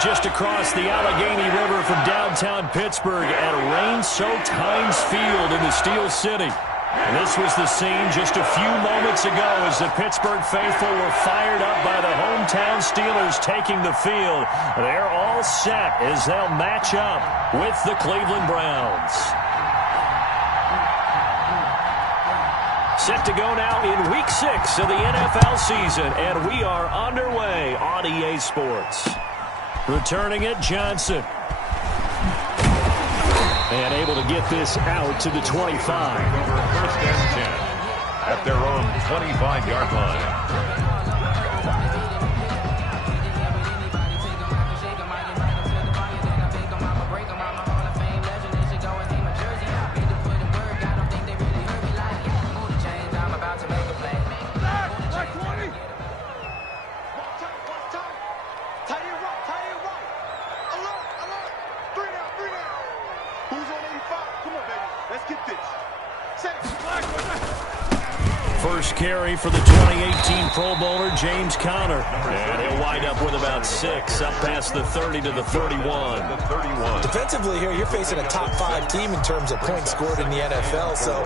just across the Allegheny River from downtown Pittsburgh at rain-soaked Heinz Field in the Steel City. And this was the scene just a few moments ago as the Pittsburgh faithful were fired up by the hometown Steelers taking the field. They're all set as they'll match up with the Cleveland Browns. Set to go now in Week 6 of the NFL season, and we are underway on EA Sports. Returning it, Johnson. And able to get this out to the 25. First and 10 at their own 25-yard line. First carry for the 2018 Pro Bowler, James Conner. And he'll wind up with about 6, up past the 30 to the 31. Defensively here, you're facing a top 5 team in terms of points scored in the NFL. So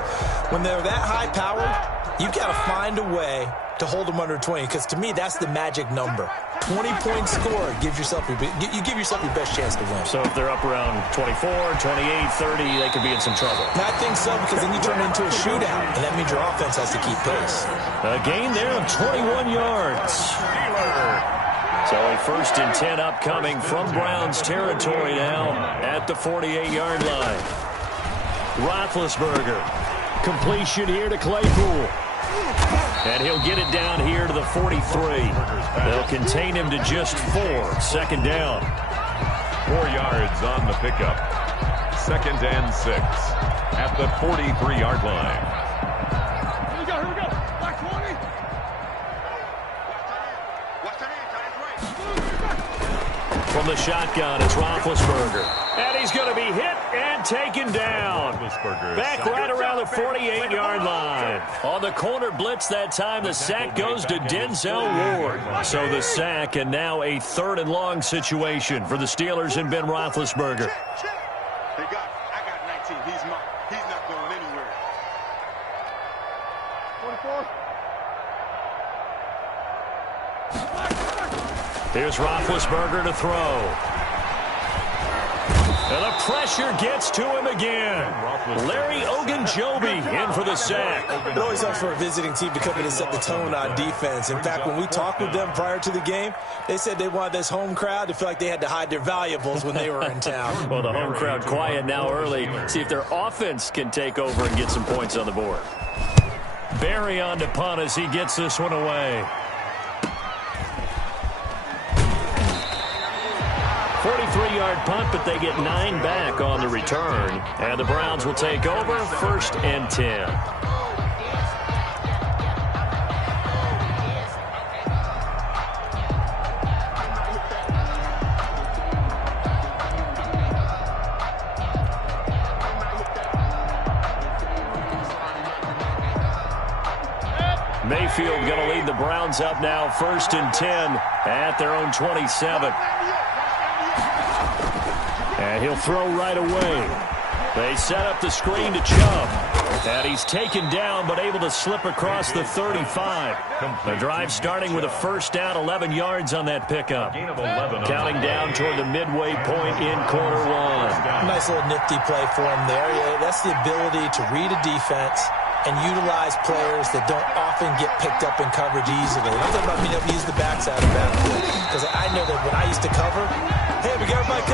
when they're that high-powered, you've got to find a way to hold them under 20, because to me, that's the magic number. 20 points scored gives yourself your best chance to win. So if they're up around 24, 28, 30, they could be in some trouble. And I think so, because then you turn it into a shootout, and that means your offense has to keep pace. A gain there of 21 yards. So a 1st and 10 upcoming from Browns territory now at the 48-yard line. Roethlisberger. Completion here to Claypool. And he'll get it down here to the 43. They'll contain him to just 4. Second down. 4 yards on the pickup. 2nd and 6 at the 43-yard line. Here we go. Back 20. From the shotgun, it's Roethlisberger. And he's going to be hit and taken down. Back right around the 48-yard line. On the corner blitz that time, the sack goes to Denzel Ward. So the sack, and now a 3rd and long situation for the Steelers and Ben Roethlisberger. I got 19. He's not going anywhere. 24. Here's Roethlisberger to throw. And the pressure gets to him again. Larry Ogunjobi in for the sack. It always helps for a visiting team to come in and set the tone on defense. In fact, when we talked with them prior to the game, they said they wanted this home crowd to feel like they had to hide their valuables when they were in town. Well, the home crowd quiet now early. See if their offense can take over and get some points on the board. Barry on to punt as he gets this one away. 43-yard punt, but they get 9 back on the return. And the Browns will take over, 1st and 10. Mayfield going to lead the Browns up now, 1st and 10 at their own 27. And he'll throw right away. They set up the screen to Chubb. And he's taken down, but able to slip across the 35. The drive starting with a 1st down, 11 yards on that pickup. Counting down toward the midway point in quarter 1. Nice little nifty play for him there. Yeah, that's the ability to read a defense and utilize players that don't often get picked up in coverage easily. I'm talking about being able to use the backside of that. Because I know that when I used to cover, hey, we got everybody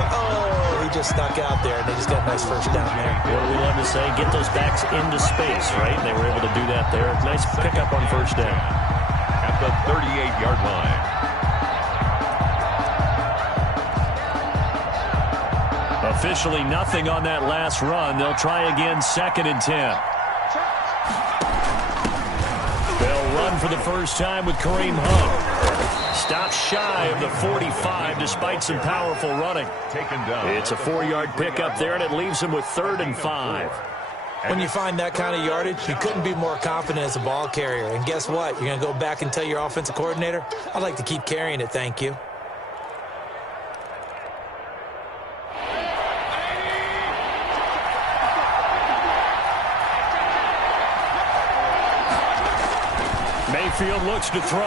he just snuck out there, and they just got a nice 1st down there. What do we love to say? Get those backs into space, right? And they were able to do that there. Nice pickup on 1st down. At the 38-yard line. Officially nothing on that last run. They'll try again, 2nd and 10. They'll run for the first time with Kareem Hunt. Stops shy of the 45 despite some powerful running. Taken down. It's a 4-yard pickup there, and it leaves him with 3rd and 5. When you find that kind of yardage, you couldn't be more confident as a ball carrier. And guess what? You're going to go back and tell your offensive coordinator, I'd like to keep carrying it, thank you. Mayfield looks to throw.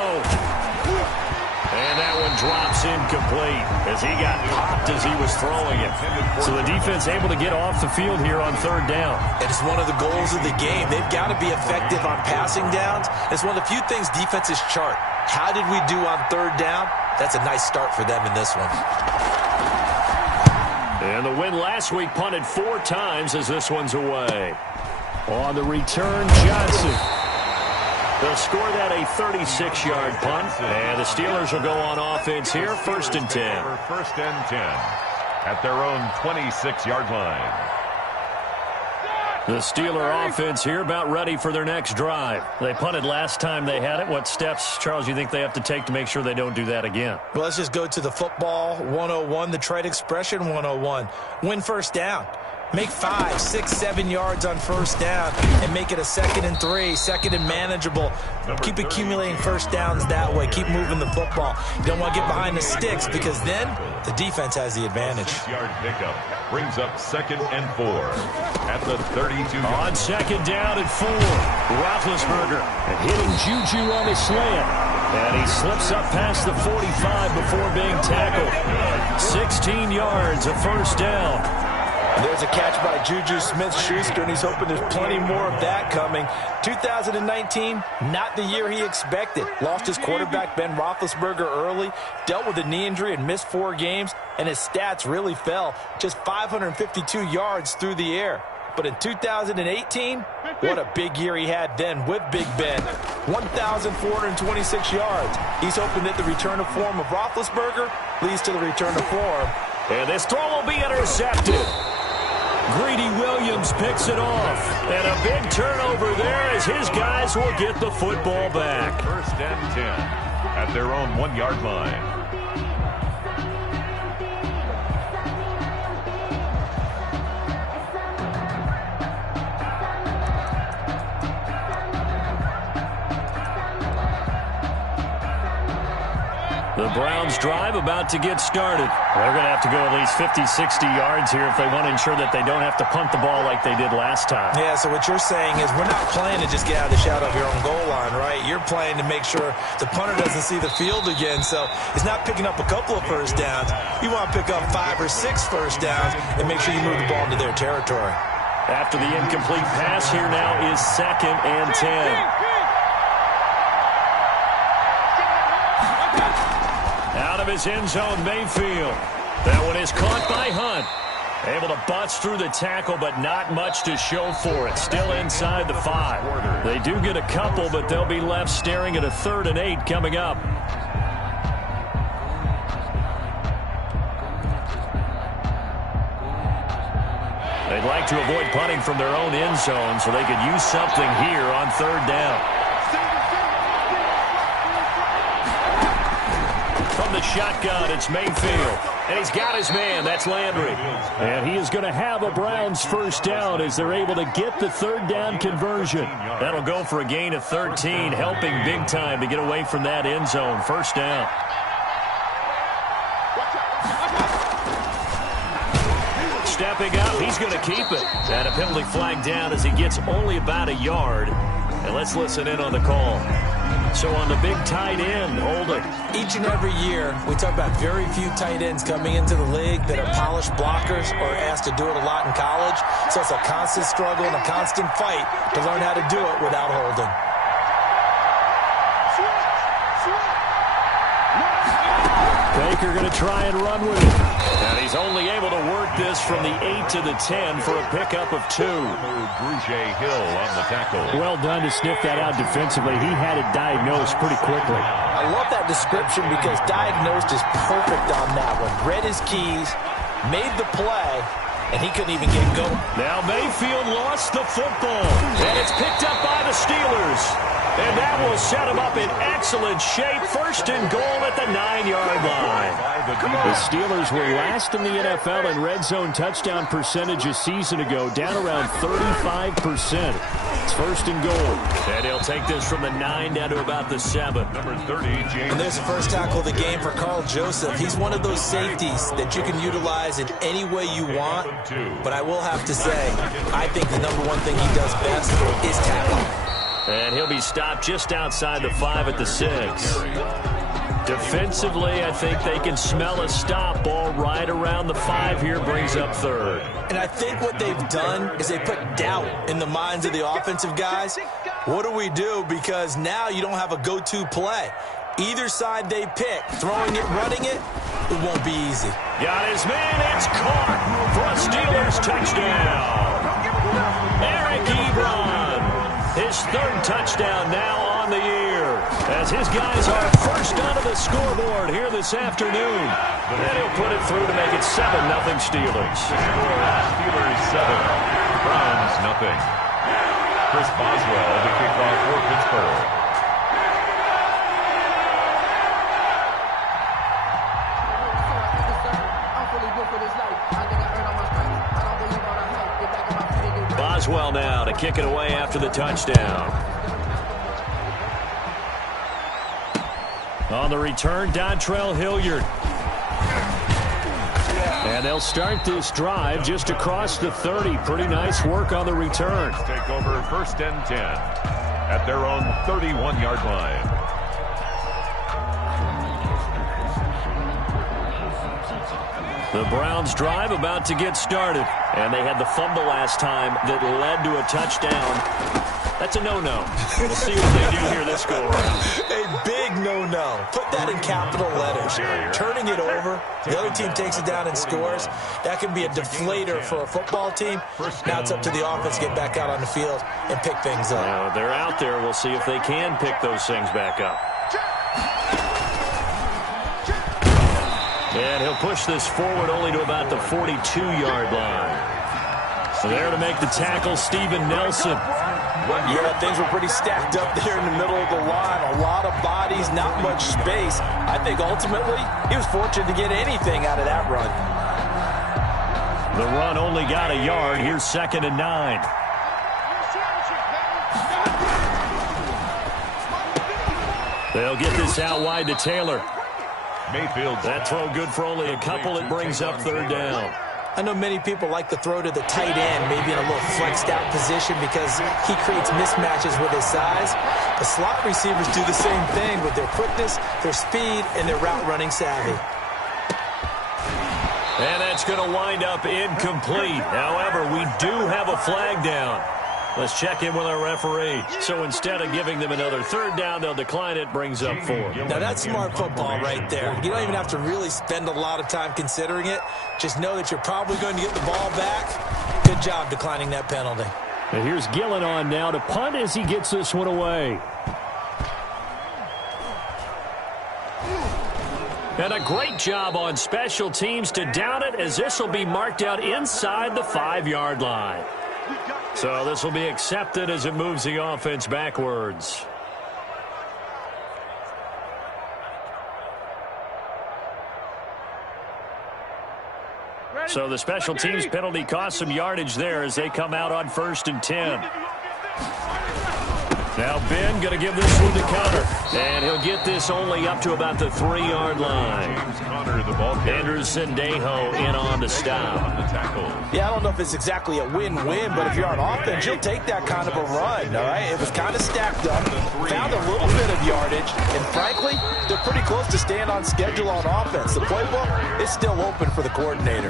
And that one drops incomplete as he got popped as he was throwing it. So the defense able to get off the field here on third down. And it's one of the goals of the game. They've got to be effective on passing downs. It's one of the few things defenses chart. How did we do on third down? That's a nice start for them in this one. And the win last week punted 4 times as this one's away. On the return, Johnson. They'll score that a 36-yard punt, and the Steelers will go on offense here, 1st and 10. First and 10 at their own 26-yard line. The Steeler offense here about ready for their next drive. They punted last time they had it. What steps, Charles, you think they have to take to make sure they don't do that again? Well, let's just go to the football 101, the trade expression 101. Win first down. Make 5, 6, 7 yards on first down and make it a 2nd and 3, 2nd and manageable. Keep accumulating first downs that way. Keep moving the football. You don't want to get behind the sticks because then the defense has the advantage. 6-yard pickup brings up 2nd and 4 at the 32-yard. On 2nd down at 4, Roethlisberger and hitting Juju on his slant. And he slips up past the 45 before being tackled. 16 yards, a first down. There's a catch by Juju Smith-Schuster, and he's hoping there's plenty more of that coming. 2019, not the year he expected. Lost his quarterback, Ben Roethlisberger, early, dealt with a knee injury and missed 4 games, and his stats really fell. Just 552 yards through the air. But in 2018, what a big year he had then with Big Ben. 1,426 yards. He's hoping that the return to form of Roethlisberger leads to the return to form. And this throw will be intercepted. Greedy Williams picks it off. And a big turnover there as his guys will get the football back. 1st and 10 at their own 1-yard line. The Browns drive about to get started. They're going to have to go at least 50, 60 yards here if they want to ensure that they don't have to punt the ball like they did last time. Yeah, so what you're saying is we're not playing to just get out of the shadow of your own goal line, right? You're playing to make sure the punter doesn't see the field again. So it's not picking up a couple of first downs. You want to pick up 5 or 6 first downs and make sure you move the ball into their territory. After the incomplete pass, here now is 2nd and 10. Out of his end zone, Mayfield. That one is caught by Hunt. Able to bust through the tackle, but not much to show for it. Still inside the 5. They do get a couple, but they'll be left staring at a 3rd and 8 coming up. They'd like to avoid punting from their own end zone so they could use something here on 3rd down. From the shotgun, it's Mayfield. And he's got his man. That's Landry. And he is going to have a Browns first down as they're able to get the 3rd down conversion. That'll go for a gain of 13, helping big time to get away from that end zone. First down. Stepping up, he's going to keep it. And a penalty flag down as he gets only about a yard. And let's listen in on the call. So on the big tight end, holding. Each and every year, we talk about very few tight ends coming into the league that are polished blockers or asked to do it a lot in college. So it's a constant struggle and a constant fight to learn how to do it without holding. Baker going to try and run with it. And he's only able to work this from the 8 to the 10 for a pickup of 2. Bruce Hill on the tackle. Well done to sniff that out defensively. He had it diagnosed pretty quickly. I love that description because diagnosed is perfect on that one. Read his keys, made the play, and he couldn't even get going. Now Mayfield lost the football, and it's picked up by the Steelers. And that will set him up in excellent shape. 1st and goal at the 9-yard line. The Steelers were last in the NFL in red zone touchdown percentage a season ago, down around 35%. It's 1st and goal. And he'll take this from the 9 down to about the 7. Number 30, James. And there's the first tackle of the game for Carl Joseph. He's one of those safeties that you can utilize in any way you want. But I will have to say, I think the number one thing he does best is tackle. And he'll be stopped just outside the 5 at the 6. Defensively, I think they can smell a stop. Ball right around the 5 here, brings up 3rd. And I think what they've done is they put doubt in the minds of the offensive guys. What do we do? Because now you don't have a go-to play. Either side they pick, throwing it, running it, it won't be easy. Got his man, it's caught for a Steelers touchdown. Eric Ebron, his 3rd touchdown now on the year, as his guys are first onto the scoreboard here this afternoon. And he'll put it through to make it 7-0 Steelers. Steelers 7, Browns nothing. Chris Boswell, the kickoff for Pittsburgh. Boswell now to kick it away after the touchdown. On the return, Dontrell Hilliard. And they'll start this drive just across the 30. Pretty nice work on the return. Take over 1st and 10 at their own 31-yard line. The Browns drive about to get started. And they had the fumble last time that led to a touchdown. That's a no-no. We'll see what they do here this go-around. A big no-no. Put that in capital letters. Turning it over, the other team takes it down and scores. That can be a deflator for a football team. Now it's up to the offense to get back out on the field and pick things up. They're out there. We'll see if they can pick those things back up. And he'll push this forward only to about the 42-yard line. So there to make the tackle, Steven Nelson. Yeah, things were pretty stacked up there in the middle of the line. A lot of bodies, not much space. I think ultimately he was fortunate to get anything out of that run. The run only got a yard. Here's 2nd and 9. They'll get this out wide to Taylor. Mayfield. That throw good for only a couple. It brings up 3rd down. I know many people like to throw to the tight end, maybe in a little flexed out position because he creates mismatches with his size. The slot receivers do the same thing with their quickness, their speed, and their route running savvy. And that's going to wind up incomplete. However, we do have a flag down. Let's check in with our referee. So instead of giving them another 3rd down, they'll decline it. Brings up 4. Now that's smart football right there. You don't even have to really spend a lot of time considering it. Just know that you're probably going to get the ball back. Good job declining that penalty. And here's Gillen on now to punt as he gets this one away. And a great job on special teams to down it, as this will be marked out inside the 5-yard line. So this will be accepted as it moves the offense backwards. So the special teams penalty cost some yardage there as they come out on 1st and 10. Now Ben going to give this one to Connor. And he'll get this only up to about the 3-yard line. Andrew Sendejo in on the stop. Yeah, I don't know if it's exactly a win-win, but if you're on offense, you'll take that kind of a run, all right? It was kind of stacked up, found a little bit of yardage, and frankly, they're pretty close to staying on schedule on offense. The playbook is still open for the coordinator.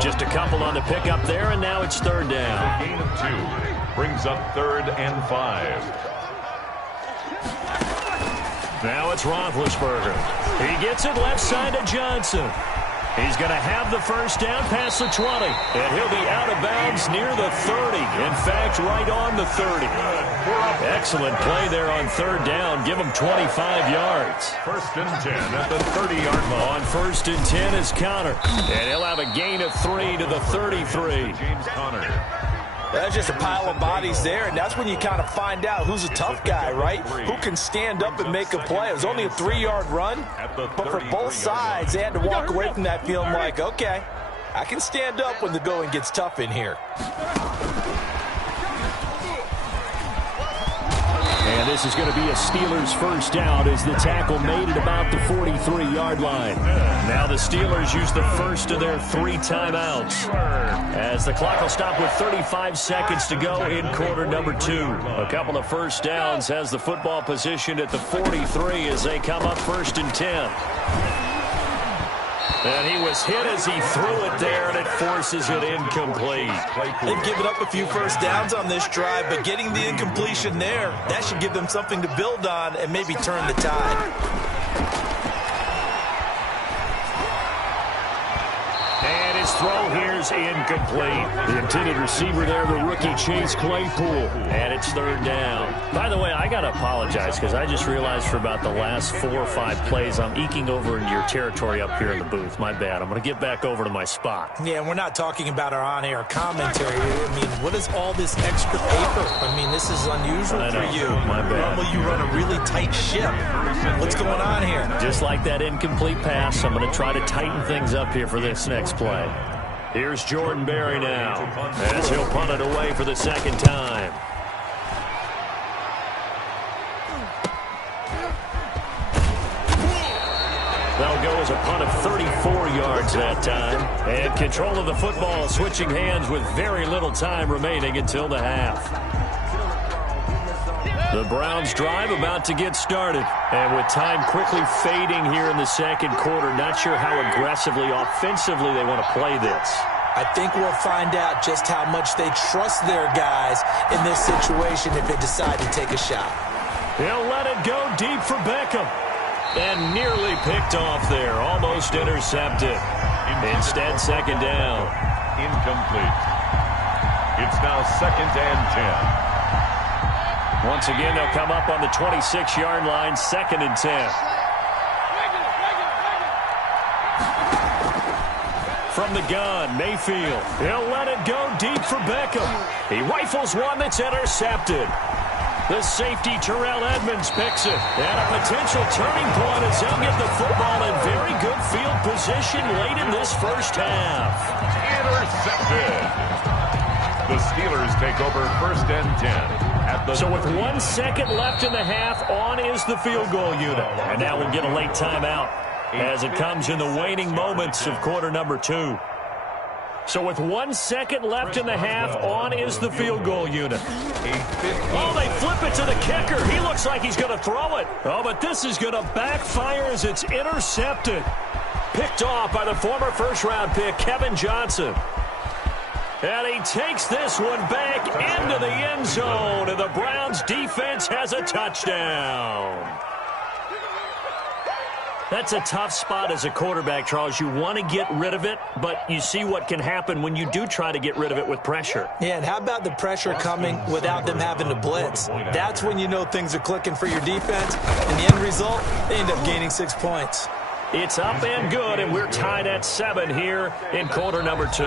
Just a couple on the pickup there, and now it's 3rd down. Gain of 2 brings up 3rd and 5. Now it's Roethlisberger. He gets it left side to Johnson. He's going to have the 1st down past the 20. And he'll be out of bounds near the 30. In fact, right on the 30. Excellent play there on 3rd down. Give him 25 yards. 1st and 10 at the 30-yard line. On 1st and 10 is Connor. And he'll have a gain of 3 to the 33. James Conner. That's just a pile of bodies there, and that's when you kind of find out who's a tough guy, right? Who can stand up and make a play. It was only a 3-yard run, but for both sides, they had to walk away from that feeling like, okay, I can stand up when the going gets tough in here. And this is going to be a Steelers first down as the tackle made at about the 43-yard line. Now the Steelers use the first of their 3 timeouts, as the clock will stop with 35 seconds to go in quarter number 2. A couple of first downs has the football positioned at the 43 as they come up 1st and 10. And he was hit as he threw it there, and it forces it incomplete. They've given up a few first downs on this drive, but getting the incompletion there, that should give them something to build on and maybe turn the tide. And his throw here is incomplete. The intended receiver there, the rookie Chase Claypool. And it's 3rd down. By the way, I got to apologize because I just realized for about the last 4 or 5 plays, I'm eking over into your territory up here in the booth. My bad. I'm going to get back over to my spot. Yeah, we're not talking about our on-air commentary. I mean, what is all this extra paper? I mean, this is unusual for you. My bad. Normally you run a really tight ship. What's going on here? Just like that incomplete pass, I'm going to try to tighten things up here for this next play. Here's Jordan Berry now, as he'll punt it away for the 2nd time. That'll go as a punt of 34 yards that time. And control of the football switching hands with very little time remaining until the half. The Browns drive about to get started. And with time quickly fading here in the 2nd quarter, not sure how aggressively, offensively they want to play this. I think we'll find out just how much they trust their guys in this situation if they decide to take a shot. He'll let it go deep for Beckham. And nearly picked off there. Almost intercepted. Instead, 2nd down. Incomplete. It's now 2nd and 10. Once again, they'll come up on the 26-yard line, 2nd and 10. From the gun, Mayfield. He'll let it go deep for Beckham. He rifles one that's intercepted. The safety, Terrell Edmonds, picks it. And a potential turning point as they'll get the football in very good field position late in this first half. Intercepted. The Steelers take over 1st and 10. So with 1 second left in the half, on is the field goal unit. And now we'll get a late timeout as it comes in the waning moments of quarter number 2. So with 1 second left in the half, on is the field goal unit. Oh, they flip it to the kicker. He looks like he's going to throw it. Oh, but this is going to backfire as it's intercepted. Picked off by the former first-round pick, Kevin Johnson. And he takes this one back into the end zone, and the Browns defense has a touchdown. That's a tough spot as a quarterback, Charles. You want to get rid of it, but you see what can happen when you do try to get rid of it with pressure. Yeah, and how about the pressure coming without them having to blitz? That's when you know things are clicking for your defense. And the end result, they end up gaining 6 points. It's up and good, and we're tied at 7 here in quarter number 2.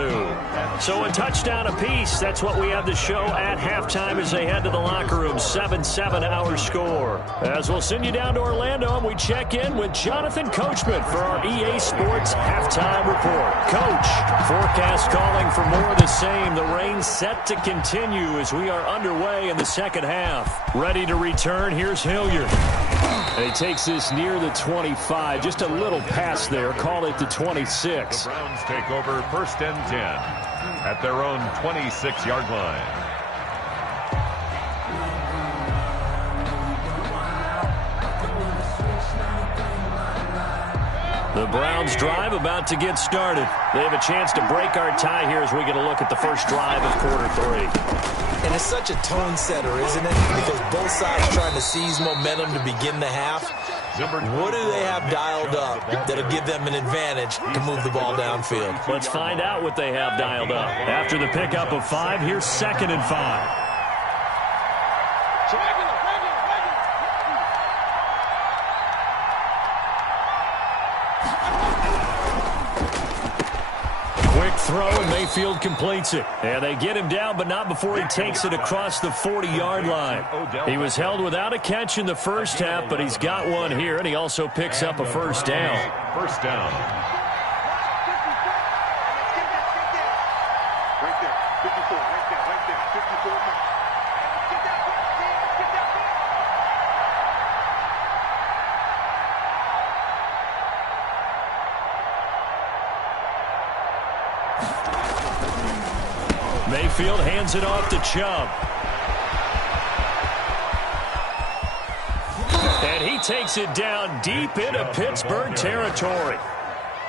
So a touchdown apiece. That's what we have to show at halftime as they head to the locker room. 7-7 our score. As we'll send you down to Orlando, and we check in with Jonathan Coachman for our EA Sports halftime report. Coach, forecast calling for more of the same. The rain set to continue as we are underway in the second half. Ready to return. Here's Hilliard. And he takes this near the 25. Just a little pass there. Call it the 26. The Browns take over 1st and 10 at their own 26-yard line. The Browns drive about to get started. They have a chance to break our tie here as we get a look at the first drive of quarter 3. And it's such a tone setter, isn't it? Because both sides trying to seize momentum to begin the half. What do they have dialed up that'll give them an advantage to move the ball downfield? Let's find out what they have dialed up. After the pickup of 5, here's 2nd and 5. Throw, and Mayfield completes it. And they get him down, but not before he takes it across the 40-yard line. He was held without a catch in the first half, but he's got one here, and he also picks up a first down. First down. Right there, 54, right there, 54. Mayfield hands it off to Chubb. And he takes it down deep into Pittsburgh territory.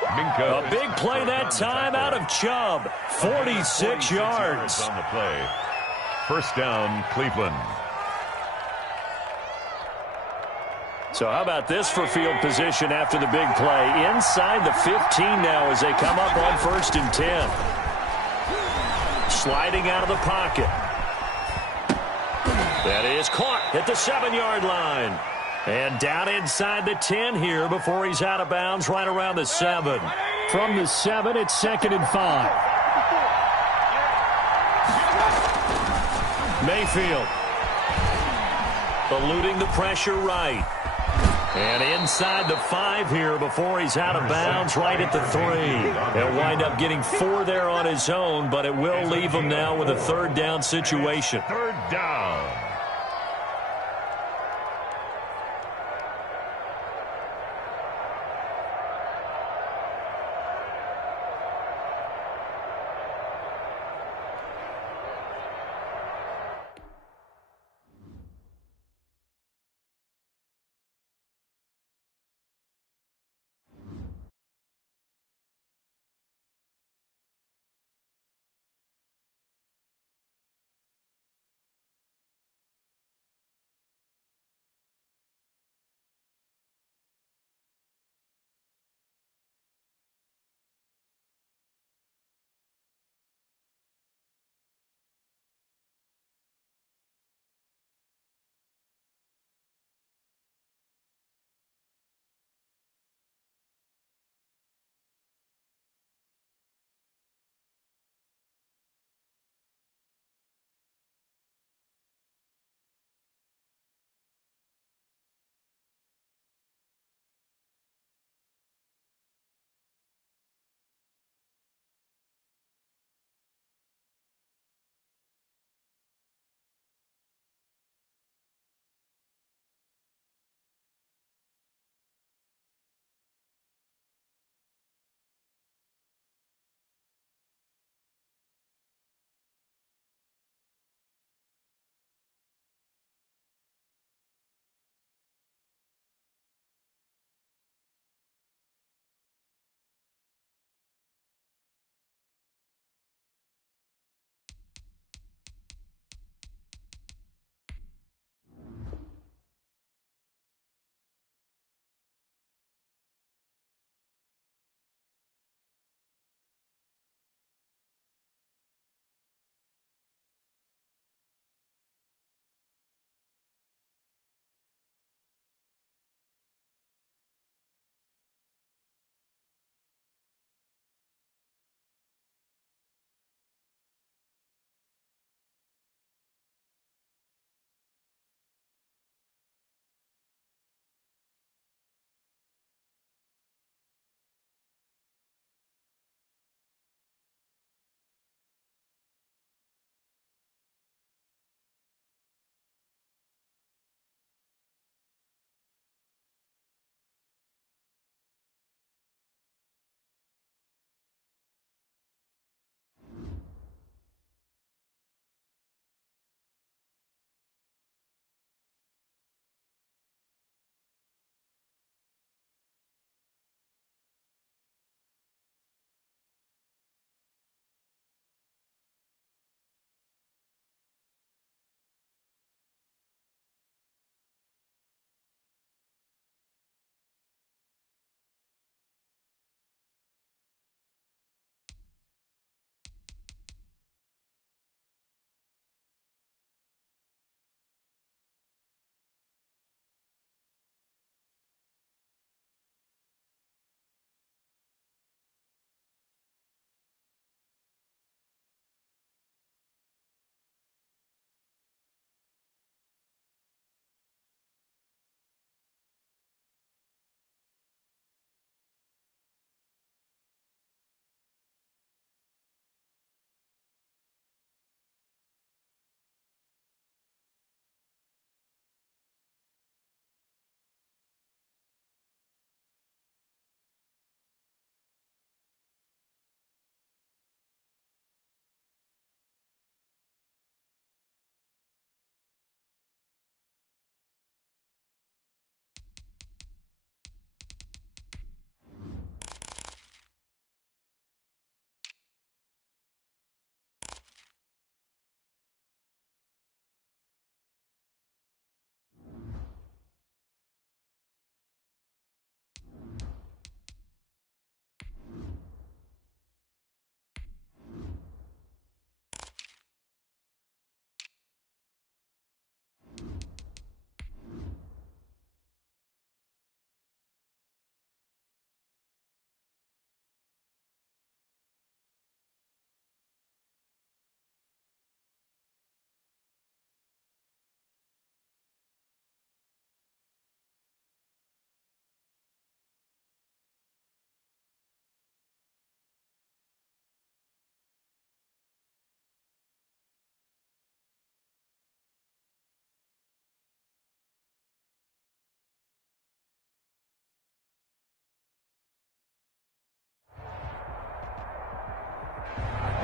A big play that time out of Chubb. 46 yards. On the play. First down, Cleveland. So how about this for field position after the big play? Inside the 15 now as they come up on 1st and 10. Sliding out of the pocket. That is caught at the 7-yard line. And down inside the 10 here before he's out of bounds right around the 7. From the 7, it's 2nd and 5. Mayfield eluding the pressure right. And inside the 5 here before he's out of bounds right at the 3. He'll wind up getting 4 there on his own, but it will leave him now with a 3rd down situation. 3rd down.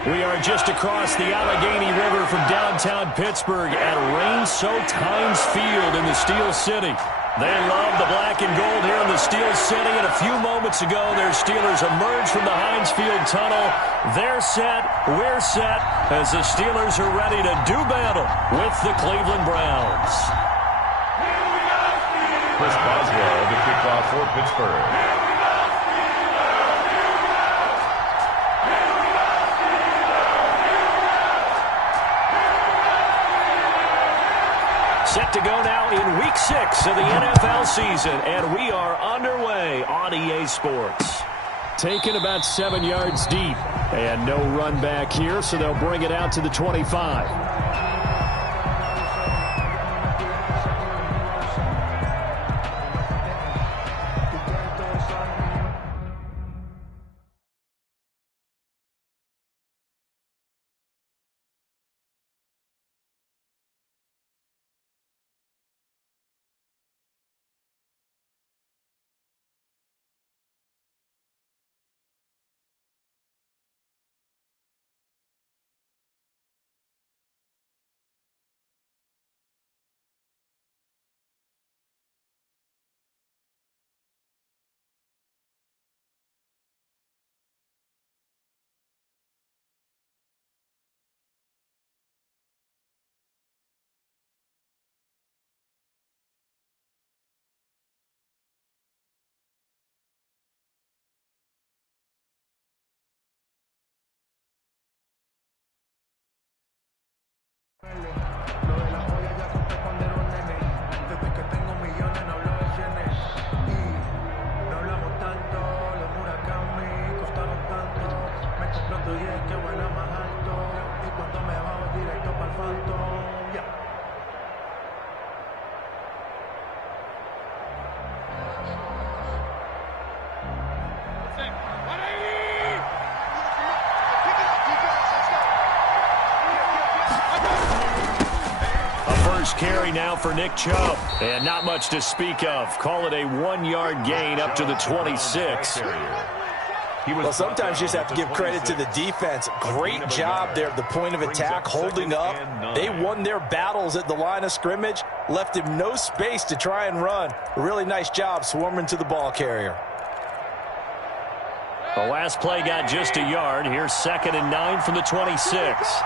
We are just across the Allegheny River from downtown Pittsburgh at rain-soaked Heinz Field in the Steel City. They love the black and gold here in the Steel City, and a few moments ago, their Steelers emerged from the Heinz Field tunnel. They're set, we're set, as the Steelers are ready to do battle with the Cleveland Browns. Chris Boswell, the kickoff for Pittsburgh. Set to go now in Week 6 of the NFL season, and we are underway on EA Sports. Taken about 7 yards deep, and no run back here, so they'll bring it out to the 25. Lo de la joya ya conté cuando era un nene. Desde que tengo millones no hablo de cienes. Y no hablamos tanto. Los Murakami costaron tanto. Me compré otro 10 que vuela más alto. Y cuando me bajo directo para el Phantom. Yeah. Carry now for Nick Chubb, and not much to speak of. Call it a 1-yard gain up to the 26. Well, sometimes you just have to give credit to the defense. Great job there at the point of attack, holding up. They won their battles at the line of scrimmage, left him no space to try and run. A really nice job swarming to the ball carrier. The last play got just a yard. Here's 2nd and 9 from the 26.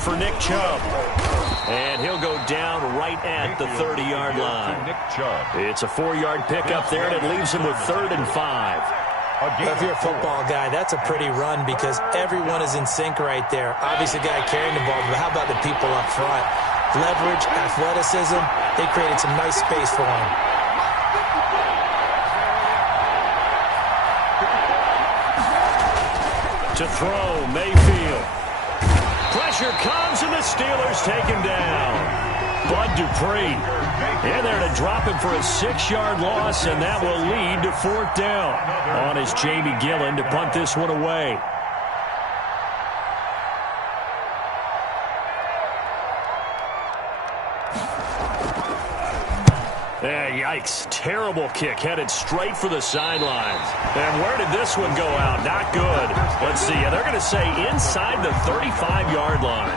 For Nick Chubb, and he'll go down right at the 30-yard line. It's a 4-yard pickup there, and it leaves him with 3rd and 5. Well, if you're a football guy, that's a pretty run because everyone is in sync right there. Obviously, the guy carrying the ball, but how about the people up front? Leverage, athleticism, they created some nice space for him. To throw, Mayfield. Pressure comes, and the Steelers take him down. Bud Dupree in there to drop him for a 6-yard loss, and that will lead to 4th down. On is Jamie Gillen to punt this one away. Yikes. Terrible kick headed straight for the sidelines. And where did this one go out? Not good. Let's see. They're going to say inside the 35-yard line.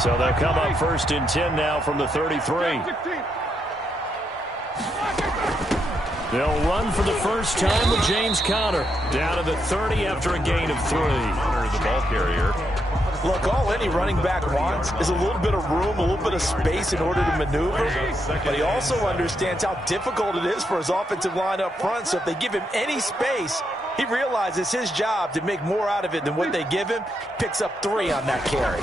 So they'll come up 1st and 10 now from the 33. They'll run for the first time with James Conner. Down to the 30 after a gain of 3. Conner, the ball carrier. Look, all any running back wants is a little bit of room, a little bit of space in order to maneuver. But he also understands how difficult it is for his offensive line up front. So if they give him any space, he realizes his job to make more out of it than what they give him. Picks up 3 on that carry.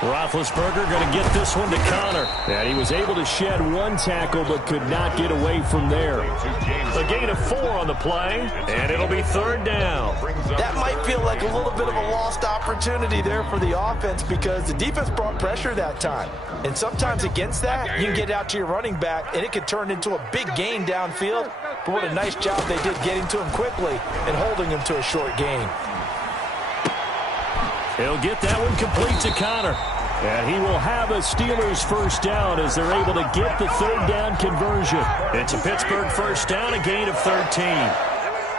Roethlisberger going to get this one to Connor. And he was able to shed one tackle but could not get away from there. A gain of 4 on the play, and it'll be 3rd down. That might feel like a little bit of a lost opportunity there for the offense because the defense brought pressure that time. And sometimes against that, you can get out to your running back, and it could turn into a big gain downfield. But what a nice job they did getting to him quickly and holding him to a short gain. He'll get that one complete to Connor. And he will have a Steelers first down as they're able to get the 3rd down conversion. It's a Pittsburgh first down, a gain of 13.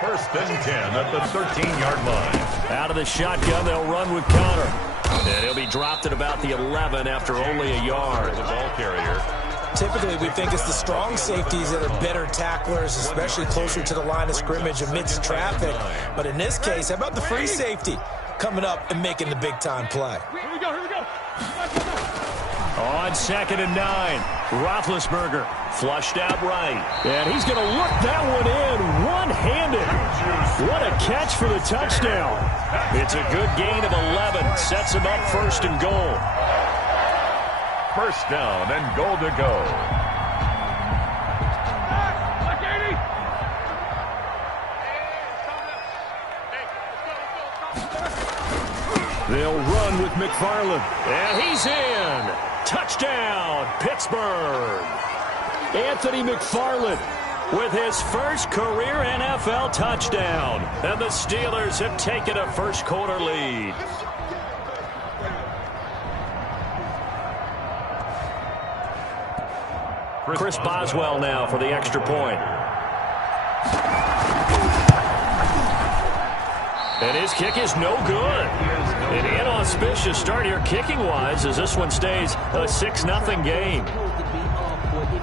1st and 10 at the 13-yard line. Out of the shotgun, they'll run with Connor. And he'll be dropped at about the 11 after only a yard. The ball carrier. Typically, we think it's the strong safeties that are better tacklers, especially closer to the line of scrimmage amidst traffic. But in this case, how about the free safety coming up and making the big-time play? Here we go. On 2nd and 9, Roethlisberger flushed out right. And he's going to look that one in one-handed. What a catch for the touchdown. It's a good gain of 11. Sets him up 1st and goal. 1st down and goal to go. They'll run with McFarland. And he's in. Touchdown, Pittsburgh. Anthony McFarland with his first career NFL touchdown. And the Steelers have taken a first-quarter lead. Chris Boswell now for the extra point. And his kick is no good. An inauspicious start here kicking-wise as this one stays a 6-0 game.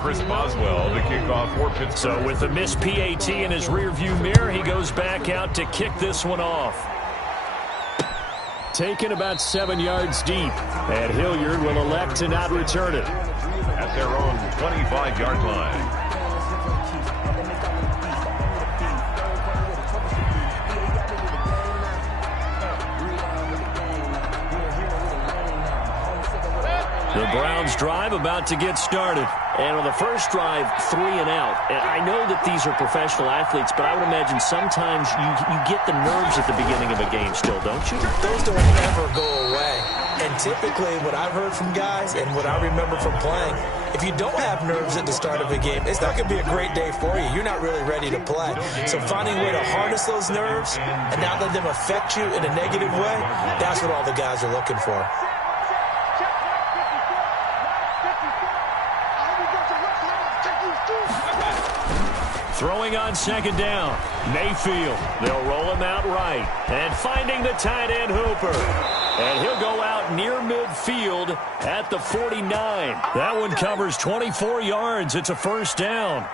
Chris Boswell, the kickoff for Pittsburgh. So with the missed PAT in his rearview mirror, he goes back out to kick this one off. Taken about 7 yards deep, and Hilliard will elect to not return it. At their own 25-yard line. The Browns drive about to get started. And on the first drive, 3 and out. And I know that these are professional athletes, but I would imagine sometimes you get the nerves at the beginning of a game still, don't you? Those don't ever go away. And typically what I've heard from guys and what I remember from playing, if you don't have nerves at the start of a game, it's not going to be a great day for you. You're not really ready to play. So finding a way to harness those nerves and not let them affect you in a negative way, that's what all the guys are looking for. Throwing on 2nd down. Mayfield. They'll roll him out right. And finding the tight end Hooper. And he'll go out near midfield at the 49. That one covers 24 yards. It's a first down.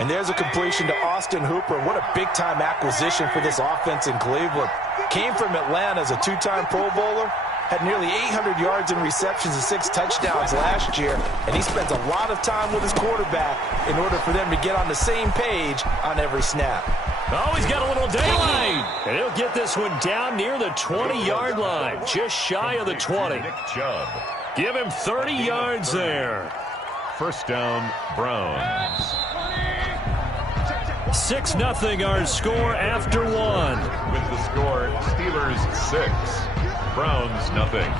And there's a completion to Austin Hooper. What a big-time acquisition for this offense in Cleveland. Came from Atlanta as a 2-time Pro Bowler. Had nearly 800 yards in receptions and 6 touchdowns last year. And he spends a lot of time with his quarterback in order for them to get on the same page on every snap. Oh, he's got a little daylight. And he'll get this one down near the 20-yard line. Just shy of the 20. Nick Chubb. Give him 30 yards there. First down, Browns. 6-0 our score after 1. With the score, Steelers 6, Browns nothing.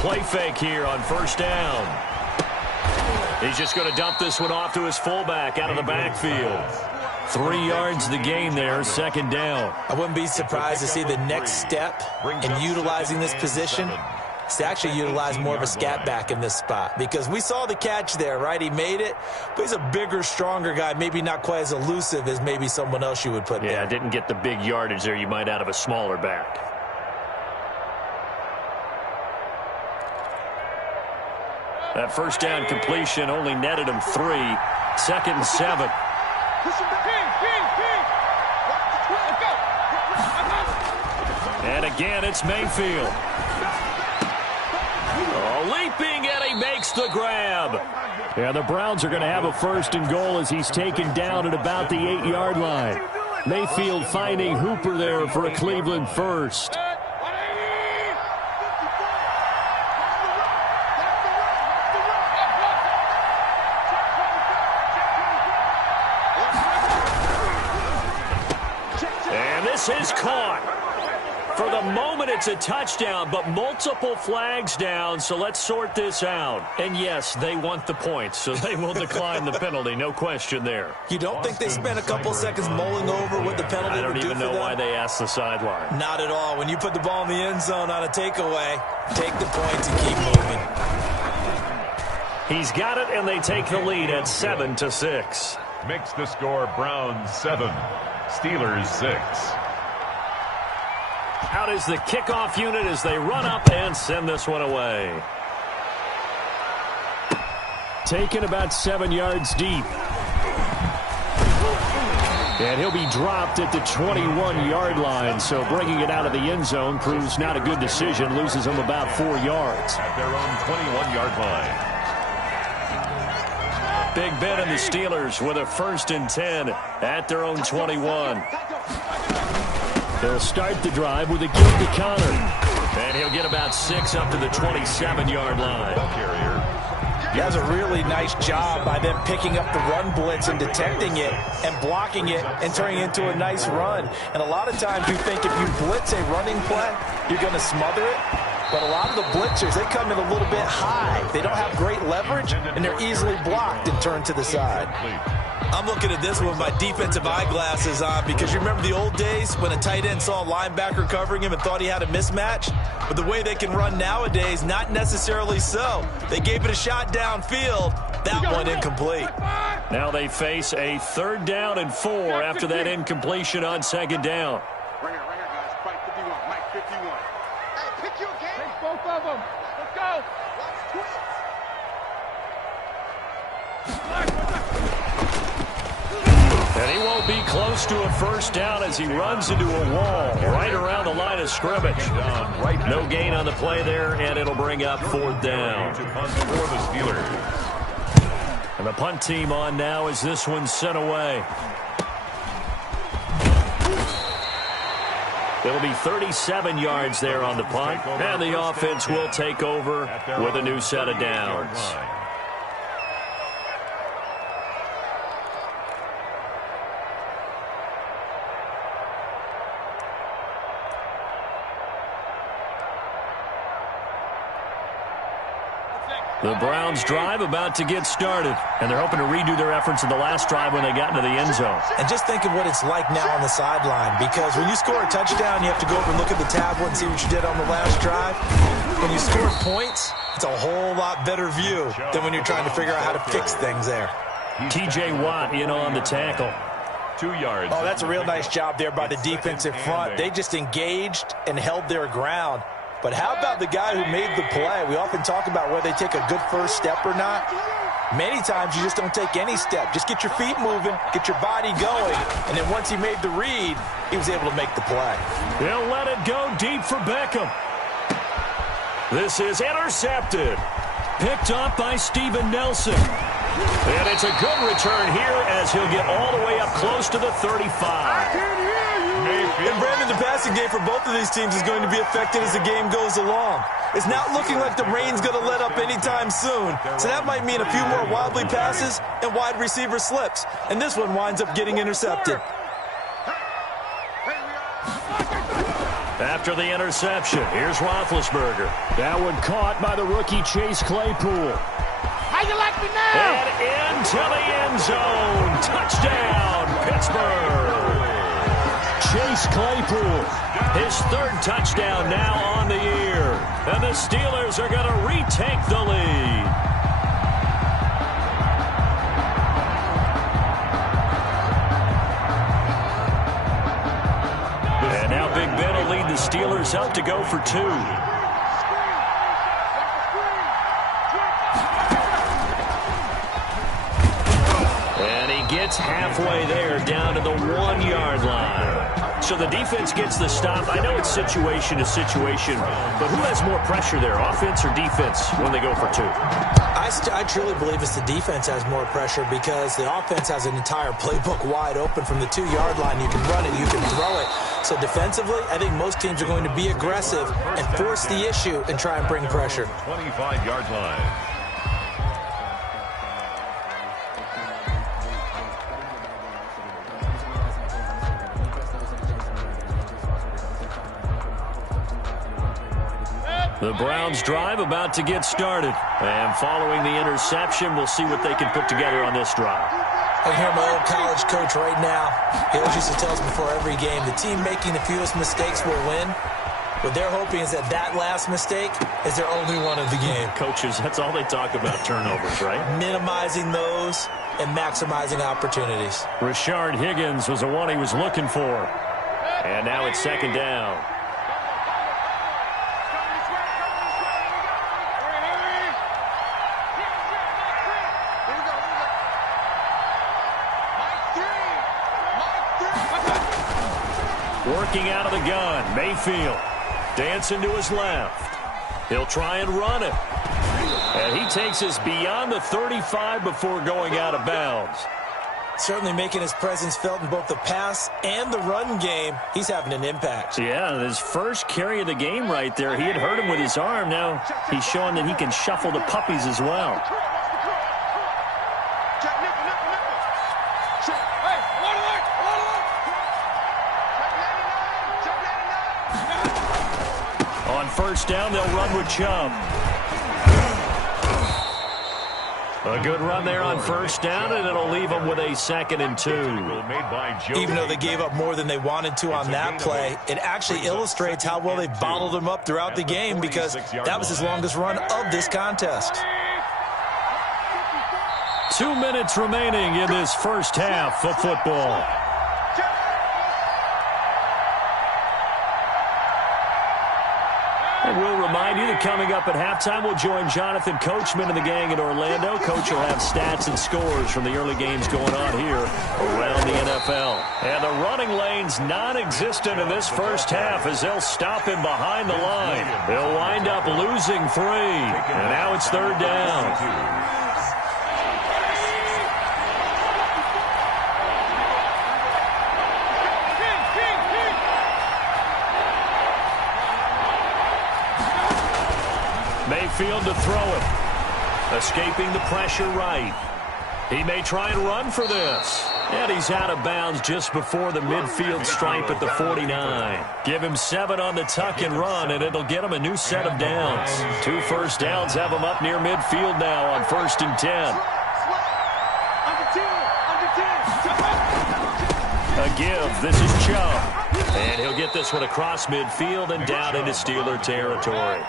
Play fake here on first down. He's just going to dump this one off to his fullback out of the backfield. 3 yards the gain there, 2nd down. I wouldn't be surprised to see the next step in utilizing this position is to actually utilize more of a scat back in this spot, because we saw the catch there, right? He made it, but he's a bigger, stronger guy, maybe not quite as elusive as maybe someone else you would put there. Yeah, didn't get the big yardage there you might out of a smaller back. That first down completion only netted him 3. 2nd and 7. And again, it's Mayfield. Oh, leaping, and he makes the grab. Yeah, the Browns are going to have a 1st and goal as he's taken down at about the 8-yard line. Mayfield finding Hooper there for a Cleveland first. And this is caught. For the moment, it's a touchdown, but multiple flags down, so let's sort this out. And yes, they want the points, so they will decline the penalty, no question there. You don't think they spent a couple seconds mulling over what the penalty would do for them? I don't even know why they asked the sideline. Not at all. When you put the ball in the end zone on a takeaway, take the points and keep moving. He's got it, and they take the lead at 7-6. Makes the score Browns 7, Steelers 6. Out is the kickoff unit as they run up and send this one away. Taken about 7 yards deep. And he'll be dropped at the 21-yard line, so bringing it out of the end zone proves not a good decision. Loses him about 4 yards. At their own 21-yard line. Big Ben and the Steelers with a 1st and 10 at their own 21. They'll start the drive with a give to Connor. And he'll get about 6 up to the 27-yard line. He has a really nice job by them picking up the run blitz and detecting it and blocking it and turning it into a nice run. And a lot of times you think if you blitz a running play, you're going to smother it. But a lot of the blitzers, they come in a little bit high. They don't have great leverage, and they're easily blocked and turned to the side. I'm looking at this with my defensive eyeglasses on, because you remember the old days when a tight end saw a linebacker covering him and thought he had a mismatch? But the way they can run nowadays, not necessarily so. They gave it a shot downfield. That one incomplete. Now they face a 3rd down and 4 after that incompletion on 2nd down. Right here, guys. Fight 51. Mike 51. Hey, pick your game. Take both of them. Let's go. And he won't be close to a 1st down as he runs into a wall right around the line of scrimmage. No gain on the play there, and it'll bring up 4th down. To punt for the Steelers. And the punt team on now as this one's sent away. It'll be 37 yards there on the punt, and the offense will take over with a new set of downs. The Browns drive about to get started, and they're hoping to redo their efforts in the last drive when they got into the end zone. And just think of what it's like now on the sideline, because when you score a touchdown, you have to go over and look at the tablet and see what you did on the last drive. When you score points, it's a whole lot better view than when you're trying to figure out how to fix things there. T.J. Watt in on the tackle. 2 yards. Oh, that's a real nice job there by the defensive front. They just engaged and held their ground. But how about the guy who made the play? We often talk about whether they take a good first step or not. Many times you just don't take any step. Just get your feet moving, get your body going. And then once he made the read, he was able to make the play. They'll let it go deep for Beckham. This is intercepted. Picked up by Steven Nelson. And it's a good return here as he'll get all the way up close to the 35. And Brandon, the passing game for both of these teams is going to be affected as the game goes along. It's not looking like the rain's going to let up anytime soon. So that might mean a few more wobbly passes and wide receiver slips. And this one winds up getting intercepted. After the interception, here's Roethlisberger. That one caught by the rookie Chase Claypool. How you like me now? And into the end zone. Touchdown, Pittsburgh. Chase Chase Claypool. His third touchdown now on the year. And the Steelers are going to retake the lead. And now Big Ben will lead the Steelers up to go for 2. And he gets halfway there, down to the 1-yard line. So the defense gets the stop. I know it's situation to situation, but who has more pressure there, offense or defense, when they go for 2? I truly believe it's the defense has more pressure because the offense has an entire playbook wide open from the 2-yard line. You can run it, you can throw it. So defensively, I think most teams are going to be aggressive and force the issue and try and bring pressure. 25-yard line. The Browns drive about to get started. And following the interception, we'll see what they can put together on this drive. I hear my old college coach right now. He always used to tell us before every game, the team making the fewest mistakes will win. What they're hoping is that last mistake is their only one of the game. Coaches, that's all they talk about, turnovers, right? Minimizing those and maximizing opportunities. Rashard Higgins was the one he was looking for. And now it's second down. Working out of the gun, Mayfield dancing to his left. He'll try and run it. And he takes us beyond the 35 before going out of bounds. Certainly making his presence felt in both the pass and the run game. He's having an impact. Yeah, his first carry of the game right there. He had hurt him with his arm. Now he's showing that he can shuffle the puppies as well. On first down, they'll run with Chubb. A good run there on first down, and it'll leave them with a 2nd and 2. Even though they gave up more than they wanted to on that play, it actually illustrates how well they bottled them up throughout the game because that was his longest run of this contest. 2 minutes remaining in this first half of football. And we'll remind you that coming up at halftime, we'll join Jonathan Coachman and the gang in Orlando. Coach will have stats and scores from the early games going on here around the NFL. And the running lane's non-existent in this first half as they'll stop him behind the line. They'll wind up losing 3. And now it's third down. Mayfield to throw it. Escaping the pressure right. He may try and run for this. And he's out of bounds just before the midfield stripe at the 49. Give him 7 on the tuck and run, and it'll get him a new set of downs. 2 first downs have him up near midfield now on 1st and 10. A give. This is Chubb. And he'll get this one across midfield and down into Steeler territory.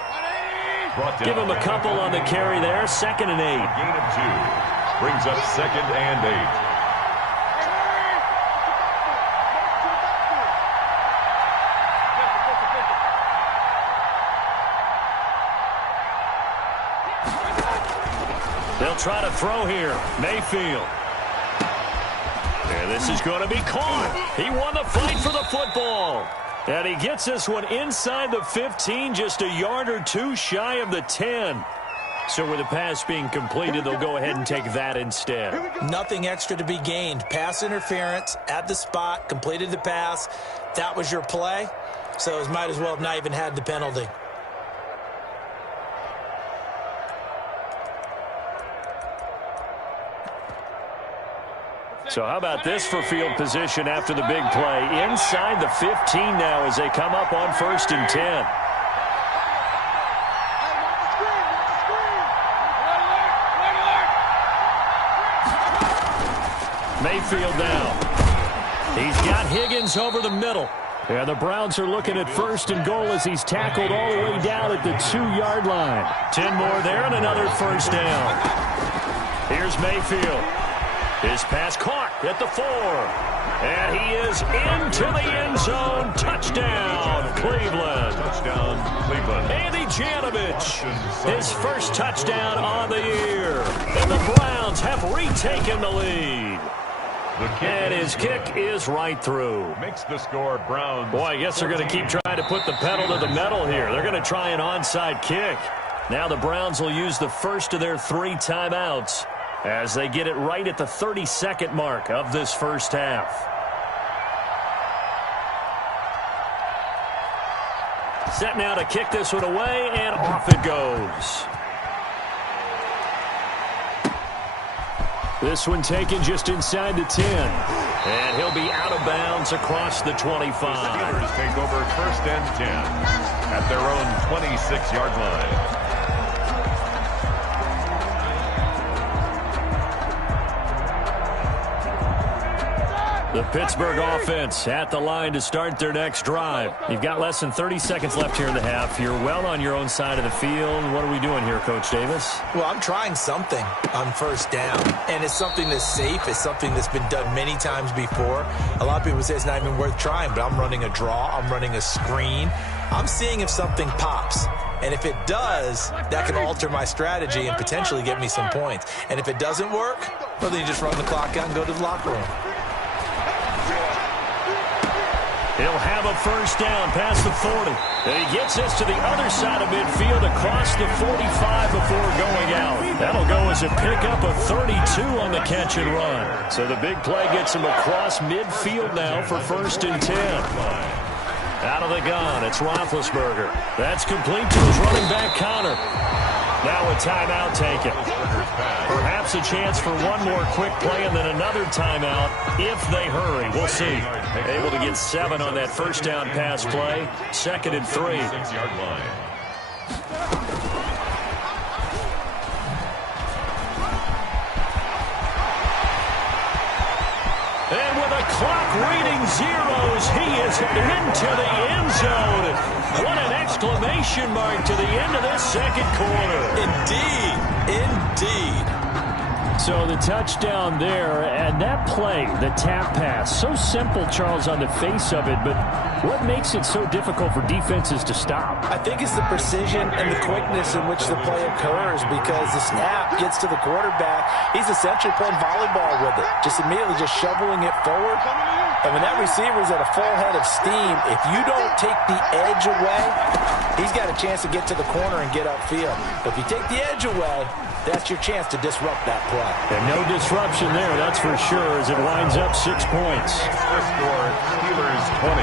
Give him a couple on the carry there. 2nd and 8. Gain of 2. Brings up 2nd and 8. They'll try to throw here. Mayfield. And this is going to be caught. He won the fight for the football. And he gets this one inside the 15, just a yard or 2 shy of the 10. So with the pass being completed, they'll go ahead and take that instead. Nothing extra to be gained. Pass interference at the spot, completed the pass. That was your play. So it might as well have not even had the penalty. So how about this for field position after the big play? Inside the 15 now as they come up on 1st and 10. Mayfield down. He's got Higgins over the middle. Yeah, the Browns are looking at 1st and goal as he's tackled all the way down at the 2-yard line. 10 more there and another first down. Here's Mayfield. His pass caught at the 4. And he is into the end zone. Touchdown, Cleveland. Touchdown, Cleveland. Andy Janovich, his first touchdown on the year. And the Browns have retaken the lead. And his kick is right through. Makes the score Browns. Boy, I guess they're going to keep trying to put the pedal to the metal here. They're going to try an onside kick. Now the Browns will use the first of their 3 timeouts as they get it right at the 30-second mark of this first half. Set now to kick this one away, and off it goes. This one taken just inside the 10. And he'll be out of bounds across the 25. Steelers take over 1st and 10 at their own 26-yard line. The Pittsburgh offense at the line to start their next drive. You've got less than 30 seconds left here in the half. You're well on your own side of the field. What are we doing here, Coach Davis? Well, I'm trying something on first down, and it's something that's safe. It's something that's been done many times before. A lot of people say it's not even worth trying, but I'm running a draw. I'm running a screen. I'm seeing if something pops. And if it does, that can alter my strategy and potentially get me some points. And if it doesn't work, well, then you just run the clock out and go to the locker room. He'll have a first down past the 40. And he gets this to the other side of midfield across the 45 before going out. That'll go as a pickup of 32 on the catch and run. So the big play gets him across midfield now for 1st and 10. Out of the gun, it's Roethlisberger. That's complete to his running back, Connor. Now a timeout taken. Perhaps a chance for one more quick play and then another timeout if they hurry. We'll see. Able to get 7 on that first down pass play. 2nd and 3. 6-yard line. And with a clock reading zeros, he is into the end zone. What an exclamation mark to the end of this second quarter. Indeed. Indeed. So the touchdown there, and that play, the tap pass, so simple, Charles, on the face of it, but what makes it so difficult for defenses to stop? I think it's the precision and the quickness in which the play occurs, because the snap gets to the quarterback. He's essentially playing volleyball with it, just immediately just shoveling it forward. And when that receiver's at a full head of steam, if you don't take the edge away, he's got a chance to get to the corner and get upfield. But if you take the edge away, that's your chance to disrupt that play. And no disruption there, that's for sure, as it winds up 6 points. The score, Steelers 20,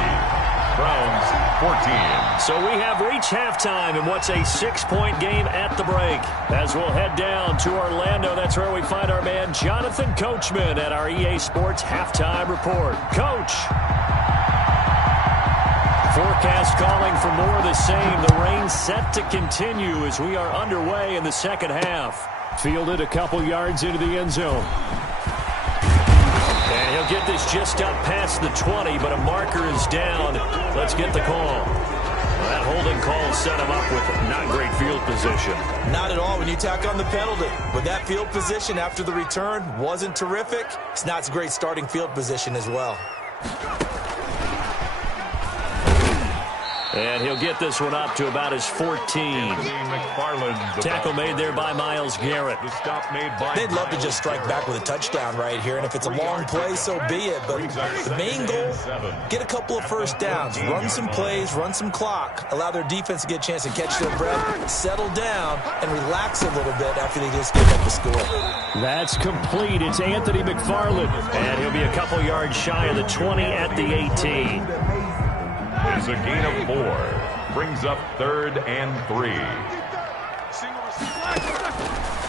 Browns 14. So we have reached halftime in what's a 6-point game at the break. As we'll head down to Orlando, that's where we find our man Jonathan Coachman at our EA Sports Halftime Report. Coach. Forecast calling for more of the same. The rain set to continue as we are underway in the second half. Fielded a couple yards into the end zone. And he'll get this just up past the 20, but a marker is down. Let's get the call. Well, that holding call set him up with not great field position. Not at all when you tack on the penalty. But that field position after the return wasn't terrific. It's not a great starting field position as well. And he'll get this one up to about his 14. Tackle made there by Myles Garrett. The stop made by They'd love to just strike back with a touchdown right here, and if it's a long play, so be it. But the main goal, get a couple of first downs, run some plays, run some clock, allow their defense to get a chance to catch their breath, settle down, and relax a little bit after they just give up the score. That's complete. It's Anthony McFarland, and he'll be a couple yards shy of the 20 at the 18. It's a gain of 4. Brings up 3rd and 3.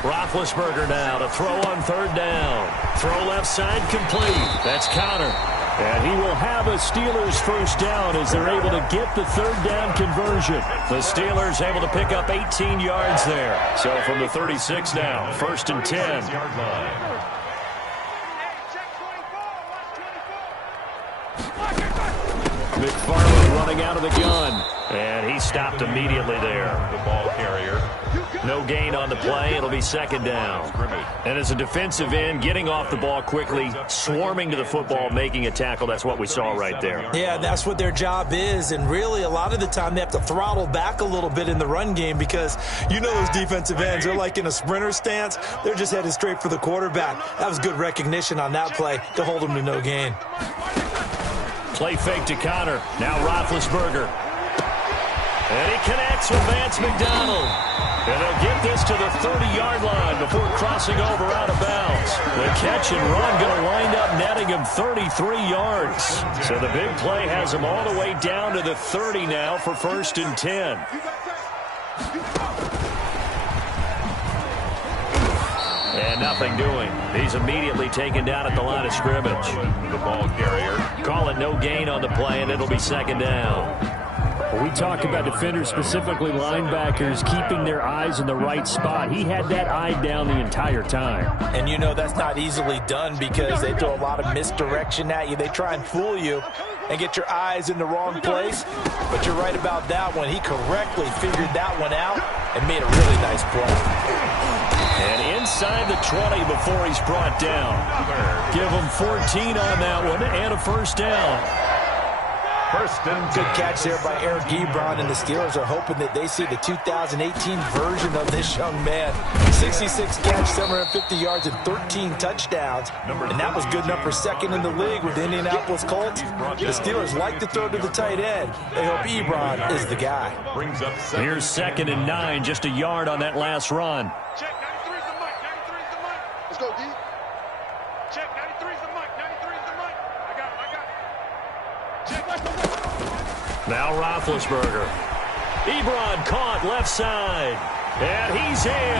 Roethlisberger now to throw on 3rd down. Throw left side complete. That's Connor. And he will have a Steelers first down as they're able to get the 3rd down conversion. The Steelers able to pick up 18 yards there. So from the 36 now, 1st and 10. Yard line. McFarland running out of the gun. And he stopped immediately there. The ball carrier. No gain on the play. It'll be second down. And as a defensive end, getting off the ball quickly, swarming to the football, making a tackle, that's what we saw right there. Yeah, that's what their job is. And really, a lot of the time, they have to throttle back a little bit in the run game because you know those defensive ends, they're like in a sprinter stance. They're just headed straight for the quarterback. That was good recognition on that play to hold them to no gain. Play fake to Connor. Now Roethlisberger. And he connects with Vance McDonald. And they'll get this to the 30-yard line before crossing over out of bounds. The catch and run going to wind up netting him 33 yards. So the big play has him all the way down to the 30 now for 1st and 10. And nothing doing. He's immediately taken down at the line of scrimmage. The ball carrier. Call it no gain on the play, and it'll be second down. Well, we talk about defenders, specifically linebackers, keeping their eyes in the right spot. He had that eye down the entire time. And you know that's not easily done because they throw a lot of misdirection at you. They try and fool you and get your eyes in the wrong place. But you're right about that one. He correctly figured that one out and made a really nice play. And inside the 20 before he's brought down. Give him 14 on that one and a first down. First and Good catch there by Eric Ebron, and the Steelers are hoping that they see the 2018 version of this young man. 66 catch, 750 yards, and 13 touchdowns. And that was good enough for second in the league with the Indianapolis Colts. The Steelers like to throw to the tight end. They hope Ebron is the guy. brings up Here's 2nd and 9, just a yard on that last run. Check, 93's the mic, 93's the mic. Let's go, D. Check, 93's the mic, 93's the mic. I got it. Check. Now Roethlisberger. Ebron caught left side. And he's in.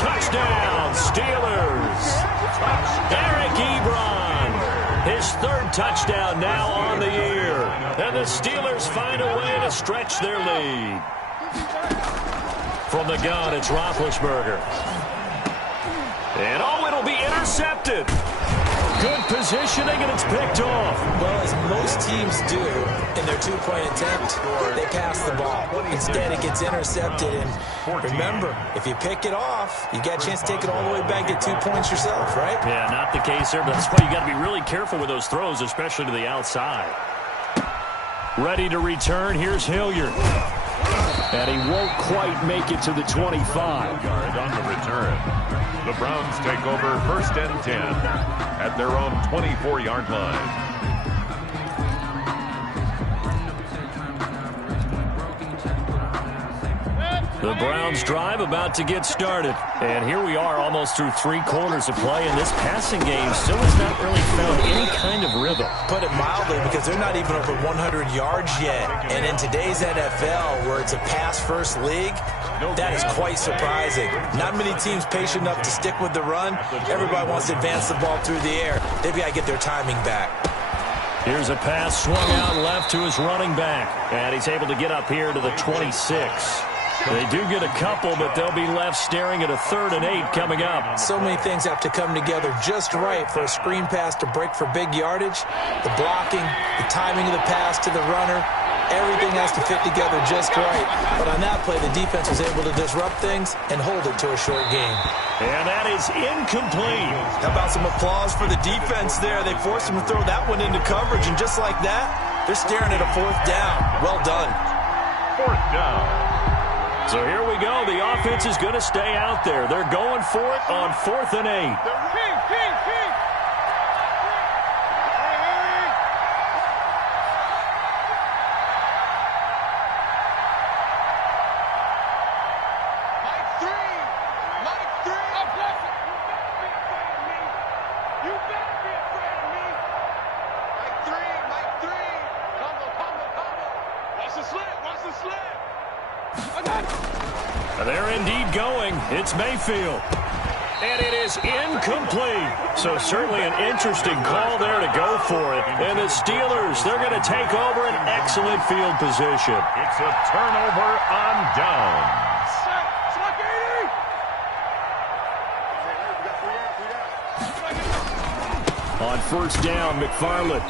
Touchdown, Steelers. Eric Ebron. His 3rd touchdown now on the year. And the Steelers find a way to stretch their lead. From the gun, it's Roethlisberger. And oh, it'll be intercepted. Good positioning, and it's picked off. Well, as most teams do in their two-point attempt, they pass the ball. Instead, it gets intercepted. And remember, if you pick it off, you got a chance to take it all the way back, get 2 points yourself, right? Yeah, not the case there, but that's why you got to be really careful with those throws, especially to the outside. Ready to return, here's Hilliard. And he won't quite make it to the 25. yard on the return. The Browns take over 1st and 10 at their own 24-yard line. The Browns drive about to get started. And here we are almost through 3 quarters of play, and this passing game still has not really found any kind of rhythm. Put it mildly, because they're not even over 100 yards yet. And in today's NFL, where it's a pass-first league, that is quite surprising. Not many teams patient enough to stick with the run. Everybody wants to advance the ball through the air. They've got to get their timing back. Here's a pass swung out left to his running back. And he's able to get up here to the 26. They do get a couple, but they'll be left staring at a 3rd and 8 coming up. So many things have to come together just right for a screen pass to break for big yardage. The blocking, the timing of the pass to the runner, everything has to fit together just right. But on that play, the defense was able to disrupt things and hold it to a short game. And that is incomplete. How about some applause for the defense there? They forced him to throw that one into coverage, and just like that, they're staring at a 4th down. Well done. 4th down. So here we go. The offense is going to stay out there. They're going for it on 4th and 8. They're indeed going. It's Mayfield. And it is incomplete. So certainly an interesting call there to go for it. And the Steelers, they're going to take over an excellent field position. It's a turnover on downs. On first down, McFarland.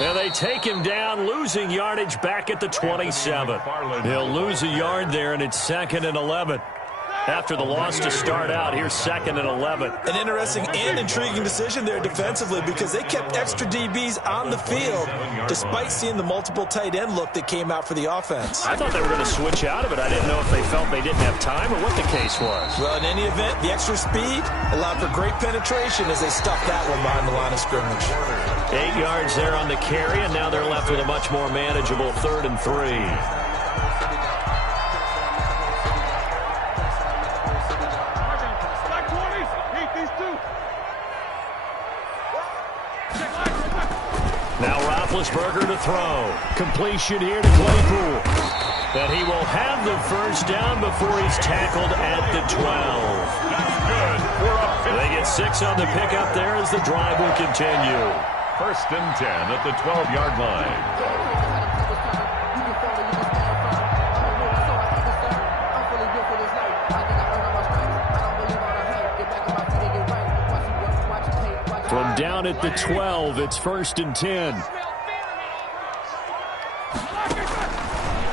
And they take him down, losing yardage back at the 27. He'll lose a yard there, and it's 2nd and 11. After the loss to start out, here's 2nd and 11. An interesting and intriguing decision there defensively because they kept extra DBs on the field despite seeing the multiple tight end look that came out for the offense. I thought they were going to switch out of it. I didn't know if they felt they didn't have time or what the case was. Well, in any event, the extra speed allowed for great penetration as they stuffed that one behind the line of scrimmage. 8 yards there on the carry, and now they're left with a much more manageable 3rd and 3. Now Roethlisberger to throw. Completion here to Claypool. That he will have the first down before he's tackled at the 12. They get 6 on the pickup there as the drive will continue. 1st and 10 at the 12-yard line. From down at the 12, it's 1st and 10.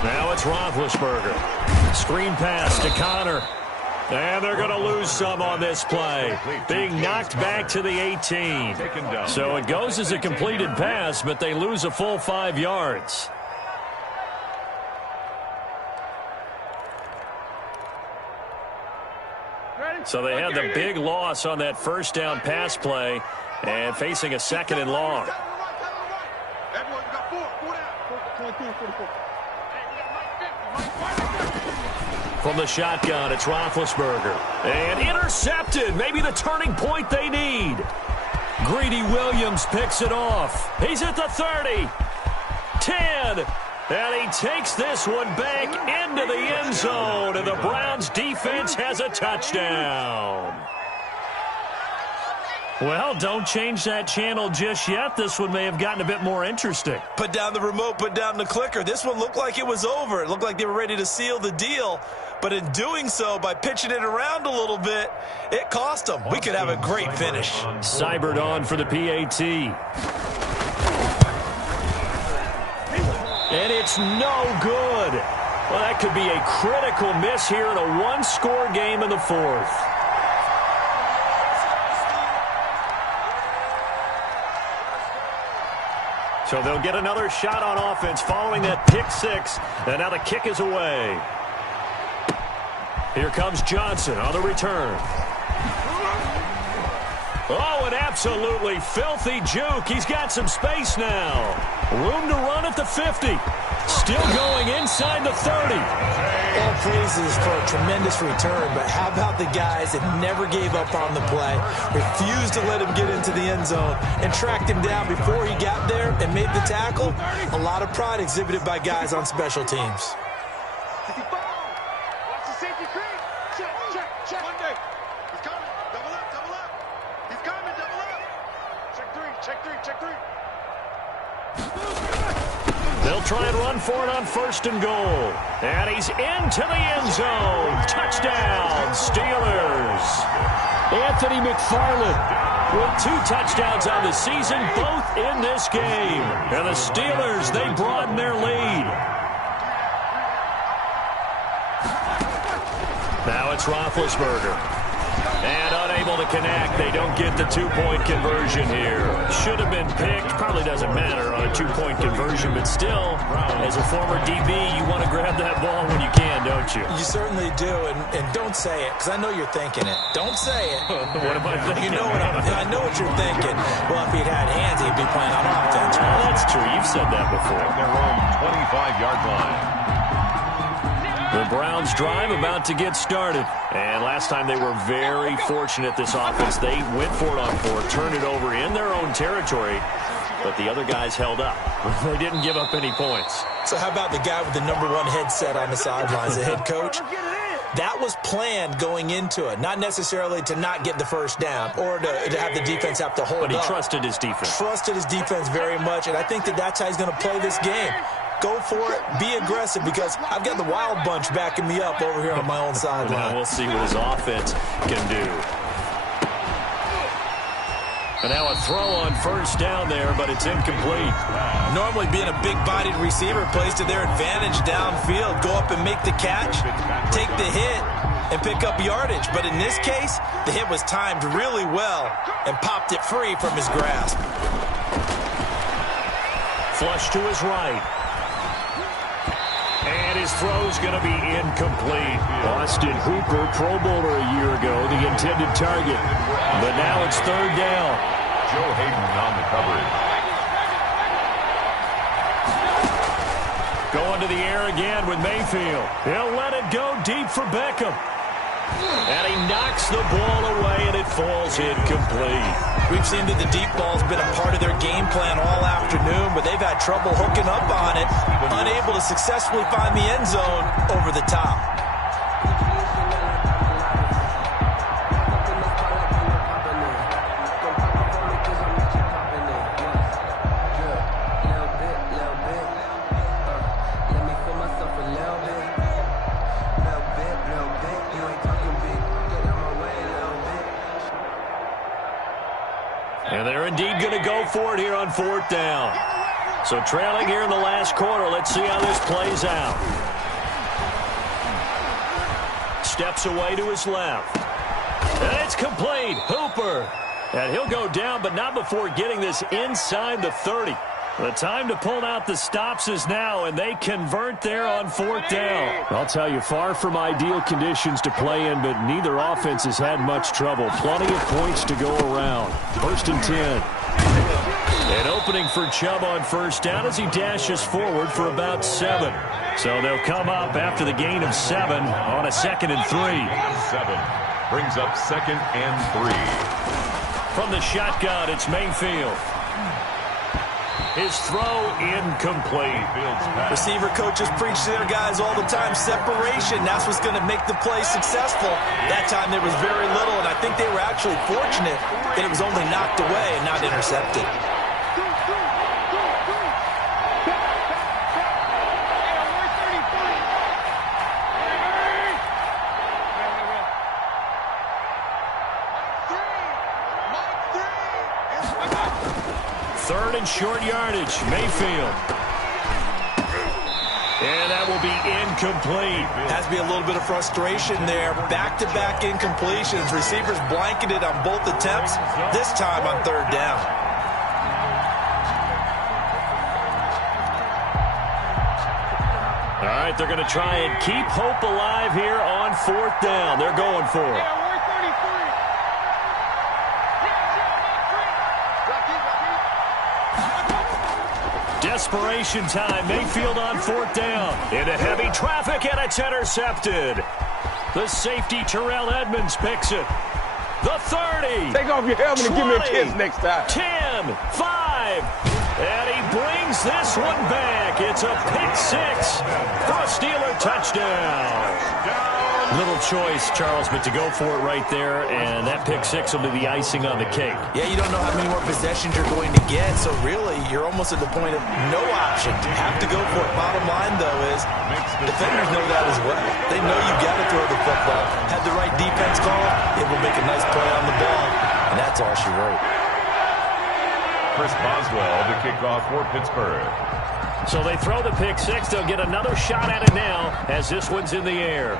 Now it's Roethlisberger. Screen pass to Connor. And they're going to lose some on this play. Being knocked back to the 18. So it goes as a completed pass, but they lose a full 5 yards. So they had the big loss on that first down pass play and facing a 2nd and long. From the shotgun, it's Roethlisberger. And intercepted. Maybe the turning point they need. Greedy Williams picks it off. He's at the 30. 10. And he takes this one back into the end zone. And the Browns defense has a touchdown. Well, don't change that channel just yet. This one may have gotten a bit more interesting. Put down the remote, put down the clicker. This one looked like it was over. It looked like they were ready to seal the deal. But in doing so, by pitching it around a little bit, it cost them. We could have a great finish. Cybered on for the PAT. And it's no good. Well, that could be a critical miss here in a one-score game in the 4th. So they'll get another shot on offense following that pick 6. And now the kick is away. Here comes Johnson on the return. Oh, an absolutely filthy juke. He's got some space now. Room to run at the 50. Still going inside the 30. All praises for a tremendous return, but how about the guys that never gave up on the play, refused to let him get into the end zone, and tracked him down before he got there and made the tackle? A lot of pride exhibited by guys on special teams. They'll try and run for it on 1st and goal. And he's into the end zone. Touchdown, Steelers. Anthony McFarland with 2 touchdowns on the season, both in this game. And the Steelers, they broaden their lead. Now it's Roethlisberger. And unable to connect. They don't get the 2-point conversion here. Should have been picked. Probably doesn't matter on a 2-point conversion, but still, as a former DB, you want to grab that ball when you can, don't you? You certainly do, and don't say it, because I know you're thinking it. Don't say it. What am I thinking? You know I know what you're thinking. Well, if he'd had hands, he'd be playing on offense. Well, that's true. You've said that before. Their own 25-yard line. The Browns drive about to get started. And last time they were very fortunate, this offense. They went for it on 4, turned it over in their own territory, but the other guys held up. They didn't give up any points. So how about the guy with the #1 headset on the sidelines, the head coach? That was planned going into it, not necessarily to not get the first down or to have the defense have to hold up. But he trusted his defense. Trusted his defense very much, and I think that's how he's going to play this game. Go for it. Be aggressive, because I've got the wild bunch backing me up over here on my own sideline. Now we'll see what his offense can do. And now a throw on first down there, but it's incomplete. Normally being a big-bodied receiver plays to their advantage downfield. Go up and make the catch, take the hit, and pick up yardage. But in this case, the hit was timed really well and popped it free from his grasp. Flush to his right. And his throw's going to be incomplete. Austin Hooper, Pro Bowler a year ago, the intended target. But now it's third down. Joe Hayden on the coverage. Going to the air again with Mayfield. He'll let it go deep for Beckham. And he knocks the ball away, and it falls incomplete. We've seen that the deep ball's been a part of their game plan all afternoon, but they've had trouble hooking up on it, unable to successfully find the end zone over the top. And they're indeed going to go for it here on fourth down. So trailing here in the last quarter. Let's see how this plays out. Steps away to his left. And it's complete. Hooper. And he'll go down, but not before getting this inside the 30. The time to pull out the stops is now, and they convert there on fourth down. I'll tell you, far from ideal conditions to play in, but neither offense has had much trouble. Plenty of points to go around. First and 10. An opening for Chubb on first down as he dashes forward for about 7. So they'll come up after the gain of 7 on a 2nd and 3. 7 brings up 2nd and 3. From the shotgun, it's Mayfield. His throw incomplete. Receiver coaches preach to their guys all the time. Separation, that's what's going to make the play successful. That time there was very little, and I think they were actually fortunate that it was only knocked away and not intercepted. Third and short yardage, Mayfield. And that will be incomplete. Has to be a little bit of frustration there. Back-to-back incompletions. Receivers blanketed on both attempts, this time on third down. All right, they're going to try and keep hope alive here on fourth down. They're going for it. Desperation time. Mayfield on fourth down. Into heavy traffic, and it's intercepted. The safety, Terrell Edmonds, picks it. The 30. Take off your helmet 20, and give me a kiss next time. 10, 5. And he brings this one back. It's a pick 6 for a Steeler touchdown. Little choice, Charles, but to go for it right there, and that pick 6 will be the icing on the cake. Yeah, you don't know how many more possessions you're going to get, so really you're almost at the point of no option. Have to go for it. Bottom line, though, is defenders know that as well. They know you've got to throw the football. Had the right defense call, it will make a nice play on the ball, and that's all she wrote. Chris Boswell to kick off for Pittsburgh. So they throw the pick 6. They'll get another shot at it now as this one's in the air.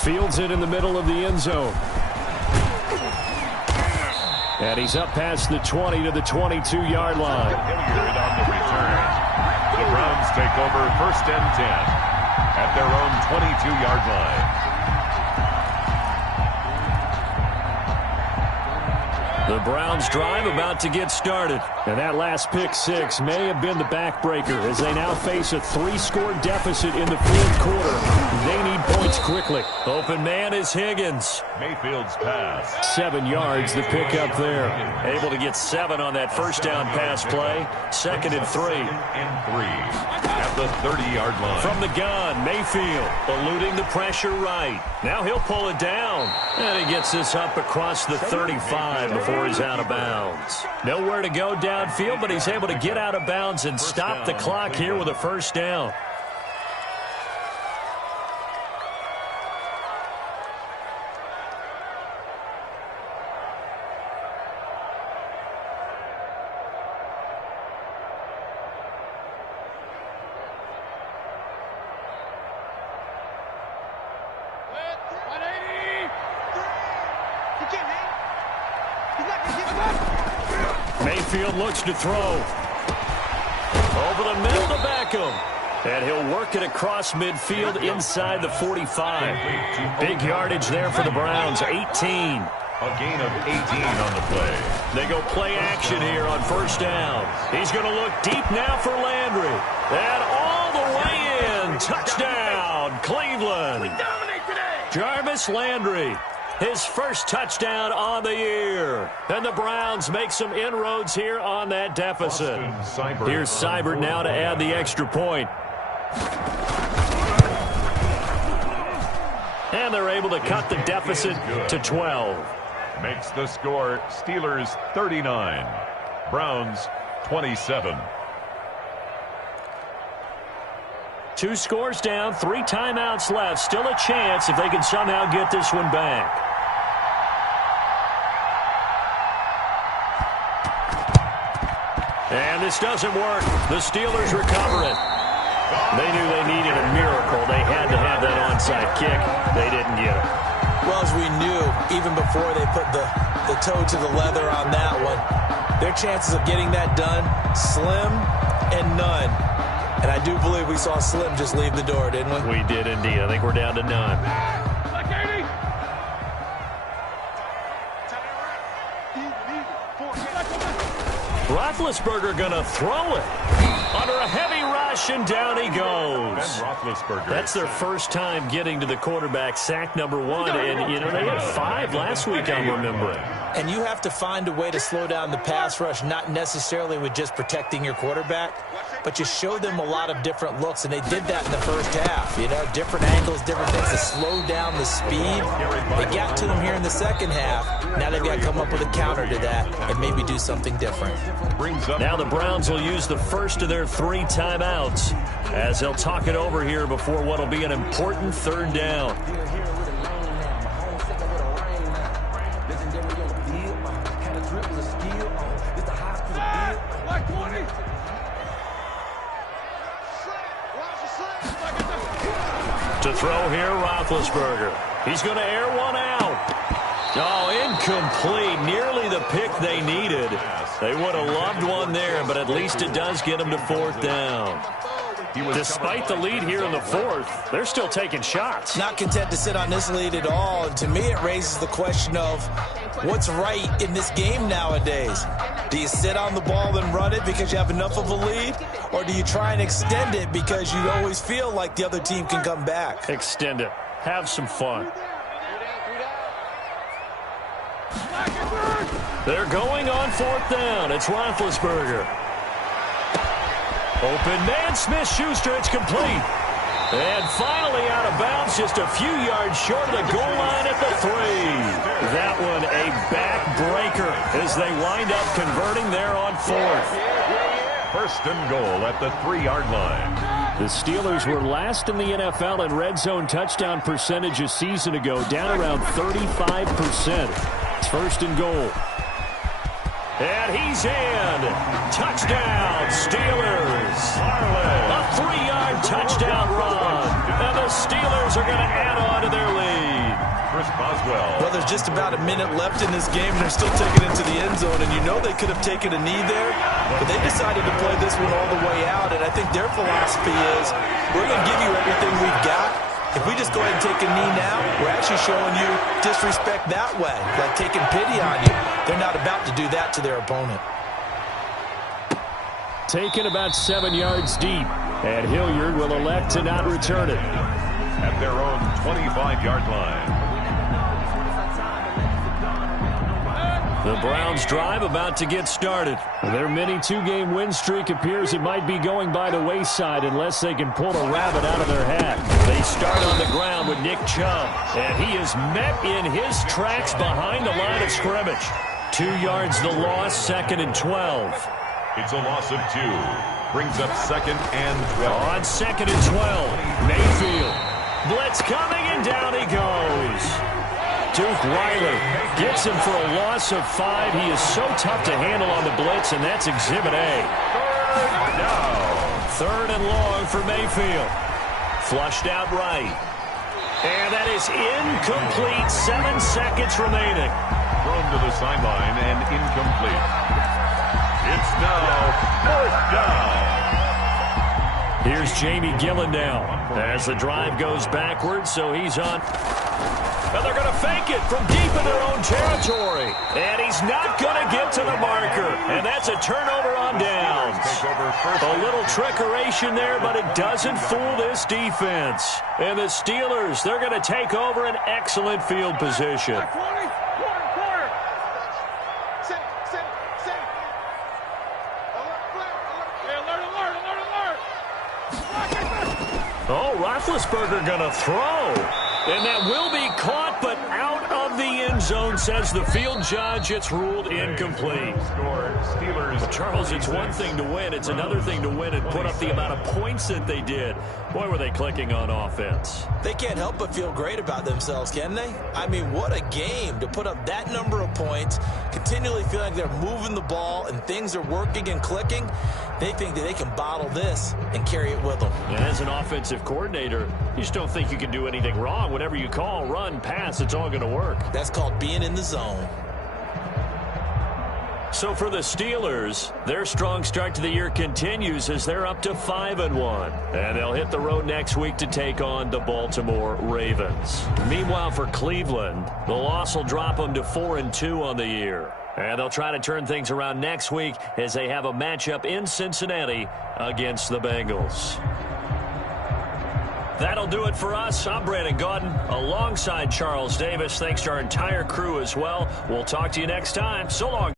Fields it in the middle of the end zone. And he's up past the 20 to the 22-yard line. Hilliard on the return. The Browns take over 1st and 10 at their own 22-yard line. The Browns drive about to get started. And that last pick 6 may have been the backbreaker as they now face a 3-score deficit in the fourth quarter. They need points quickly. Open man is Higgins. Mayfield's pass. 7 yards, the pick up there. Able to get 7 on that first down pass play. 2nd and 3. 2nd and 3 at the 30-yard line. From the gun, Mayfield eluding the pressure right. Now he'll pull it down. And he gets this up across the 35 before he's out of bounds. Nowhere to go downfield, but he's able to get out of bounds and stop the clock here with a first down. Mayfield looks to throw. Over the middle to Beckham. And he'll work it across midfield inside the 45. Big yardage there for the Browns, 18. A gain of 18 on the play. They go play action here on first down. He's going to look deep now for Landry. And all the way in. Touchdown, Cleveland. Jarvis Landry, his first touchdown on the year. And the Browns make some inroads here on that deficit. Here's Seibert now to add the extra point. And they're able to cut the deficit to 12. Makes the score Steelers 39, Browns 27. 2 scores down, 3 timeouts left. Still a chance if they can somehow get this one back. And this doesn't work. The Steelers recover it. They knew they needed a miracle. They had to have that onside kick. They didn't get it. Well, as we knew, even before they put the toe to the leather on that one, their chances of getting that done, slim and none. And I do believe we saw Slim just leave the door, didn't we? We did indeed. I think we're down to none. Roethlisberger going to throw it. Under a heavy rush, and down he goes. That's their first time getting to the quarterback, sack number 1. And, you know, they had 5 last week, I'm remembering. And you have to find a way to slow down the pass rush, not necessarily with just protecting your quarterback, but you show them a lot of different looks, and they did that in the first half. You know, different angles, different things to slow down the speed. They got to them here in the second half. Now they've got to come up with a counter to that and maybe do something different. Now the Browns will use the first of their 3 timeouts as they'll talk it over here before what will be an important third down. To throw here, Roethlisberger. He's going to air one out. Oh, incomplete. Nearly the pick they needed. They would have loved one there, but at least it does get them to 4th down. Despite the lead here in the 4th, they're still taking shots. Not content to sit on this lead at all. And to me, it raises the question of what's right in this game nowadays. Do you sit on the ball and run it because you have enough of a lead? Or do you try and extend it because you always feel like the other team can come back? Extend it. Have some fun. They're going on 4th down. It's Roethlisberger. Open man, Smith-Schuster. It's complete. And finally out of bounds, just a few yards short of the goal line at the 3. That one a backbreaker as they wind up converting there on 4th. First and goal at the 3-yard line. The Steelers were last in the NFL in red zone touchdown percentage a season ago, down around 35%. It's first and goal. And he's in. Touchdown, Steelers. A 3-yard touchdown run. And the Steelers are going to add on to their lead. Chris Boswell. Well, there's just about a minute left in this game, and they're still taking it to the end zone. And you know they could have taken a knee there, but they decided to play this one all the way out. And I think their philosophy is, we're going to give you everything we've got. If we just go ahead and take a knee now, we're actually showing you disrespect that way, like taking pity on you. They're not about to do that to their opponent. Taken about 7 yards deep, and Hilliard will elect to not return it. At their own 25-yard line. The Browns drive about to get started. Their mini 2-game win streak appears it might be going by the wayside unless they can pull a rabbit out of their hat. They start on the ground with Nick Chubb, and he is met in his tracks behind the line of scrimmage. 2 yards the loss, 2nd and 12. It's a loss of 2. Brings up 2nd and 12. On 2nd and 12, Mayfield. Blitz coming, and down he goes. Duke Riley gets him for a loss of 5. He is so tough to handle on the blitz, and that's Exhibit A. Third and long for Mayfield. Flushed out right. And that is incomplete. 7 seconds remaining. Thrown to the sideline and incomplete. It's now 4th down. Here's Jamie Gillen now as the drive goes backwards, so he's on. And they're going to fake it from deep in their own territory. And he's not going to get to the marker. And that's a turnover on downs. A little trickeration there, but it doesn't fool this defense. And the Steelers, they're going to take over an excellent field position. Oh, Roethlisberger going to throw. And that will be caught, but out of the end zone, says the field judge. It's ruled incomplete. But Charles, it's one thing to win. It's another thing to win and put up the amount of points that they did. Boy, were they clicking on offense. They can't help but feel great about themselves, can they? I mean, what a game to put up that number of points, continually feel like they're moving the ball and things are working and clicking. They think that they can bottle this and carry it with them. And as an offensive coordinator, you just don't think you can do anything wrong. Whatever you call, run, pass, it's all going to work. That's called being in the zone. So for the Steelers, their strong start to the year continues as they're up to 5-1. And they'll hit the road next week to take on the Baltimore Ravens. Meanwhile, for Cleveland, the loss will drop them to 4-2 on the year. And they'll try to turn things around next week as they have a matchup in Cincinnati against the Bengals. That'll do it for us. I'm Brandon Gaudin alongside Charles Davis. Thanks to our entire crew as well. We'll talk to you next time. So long.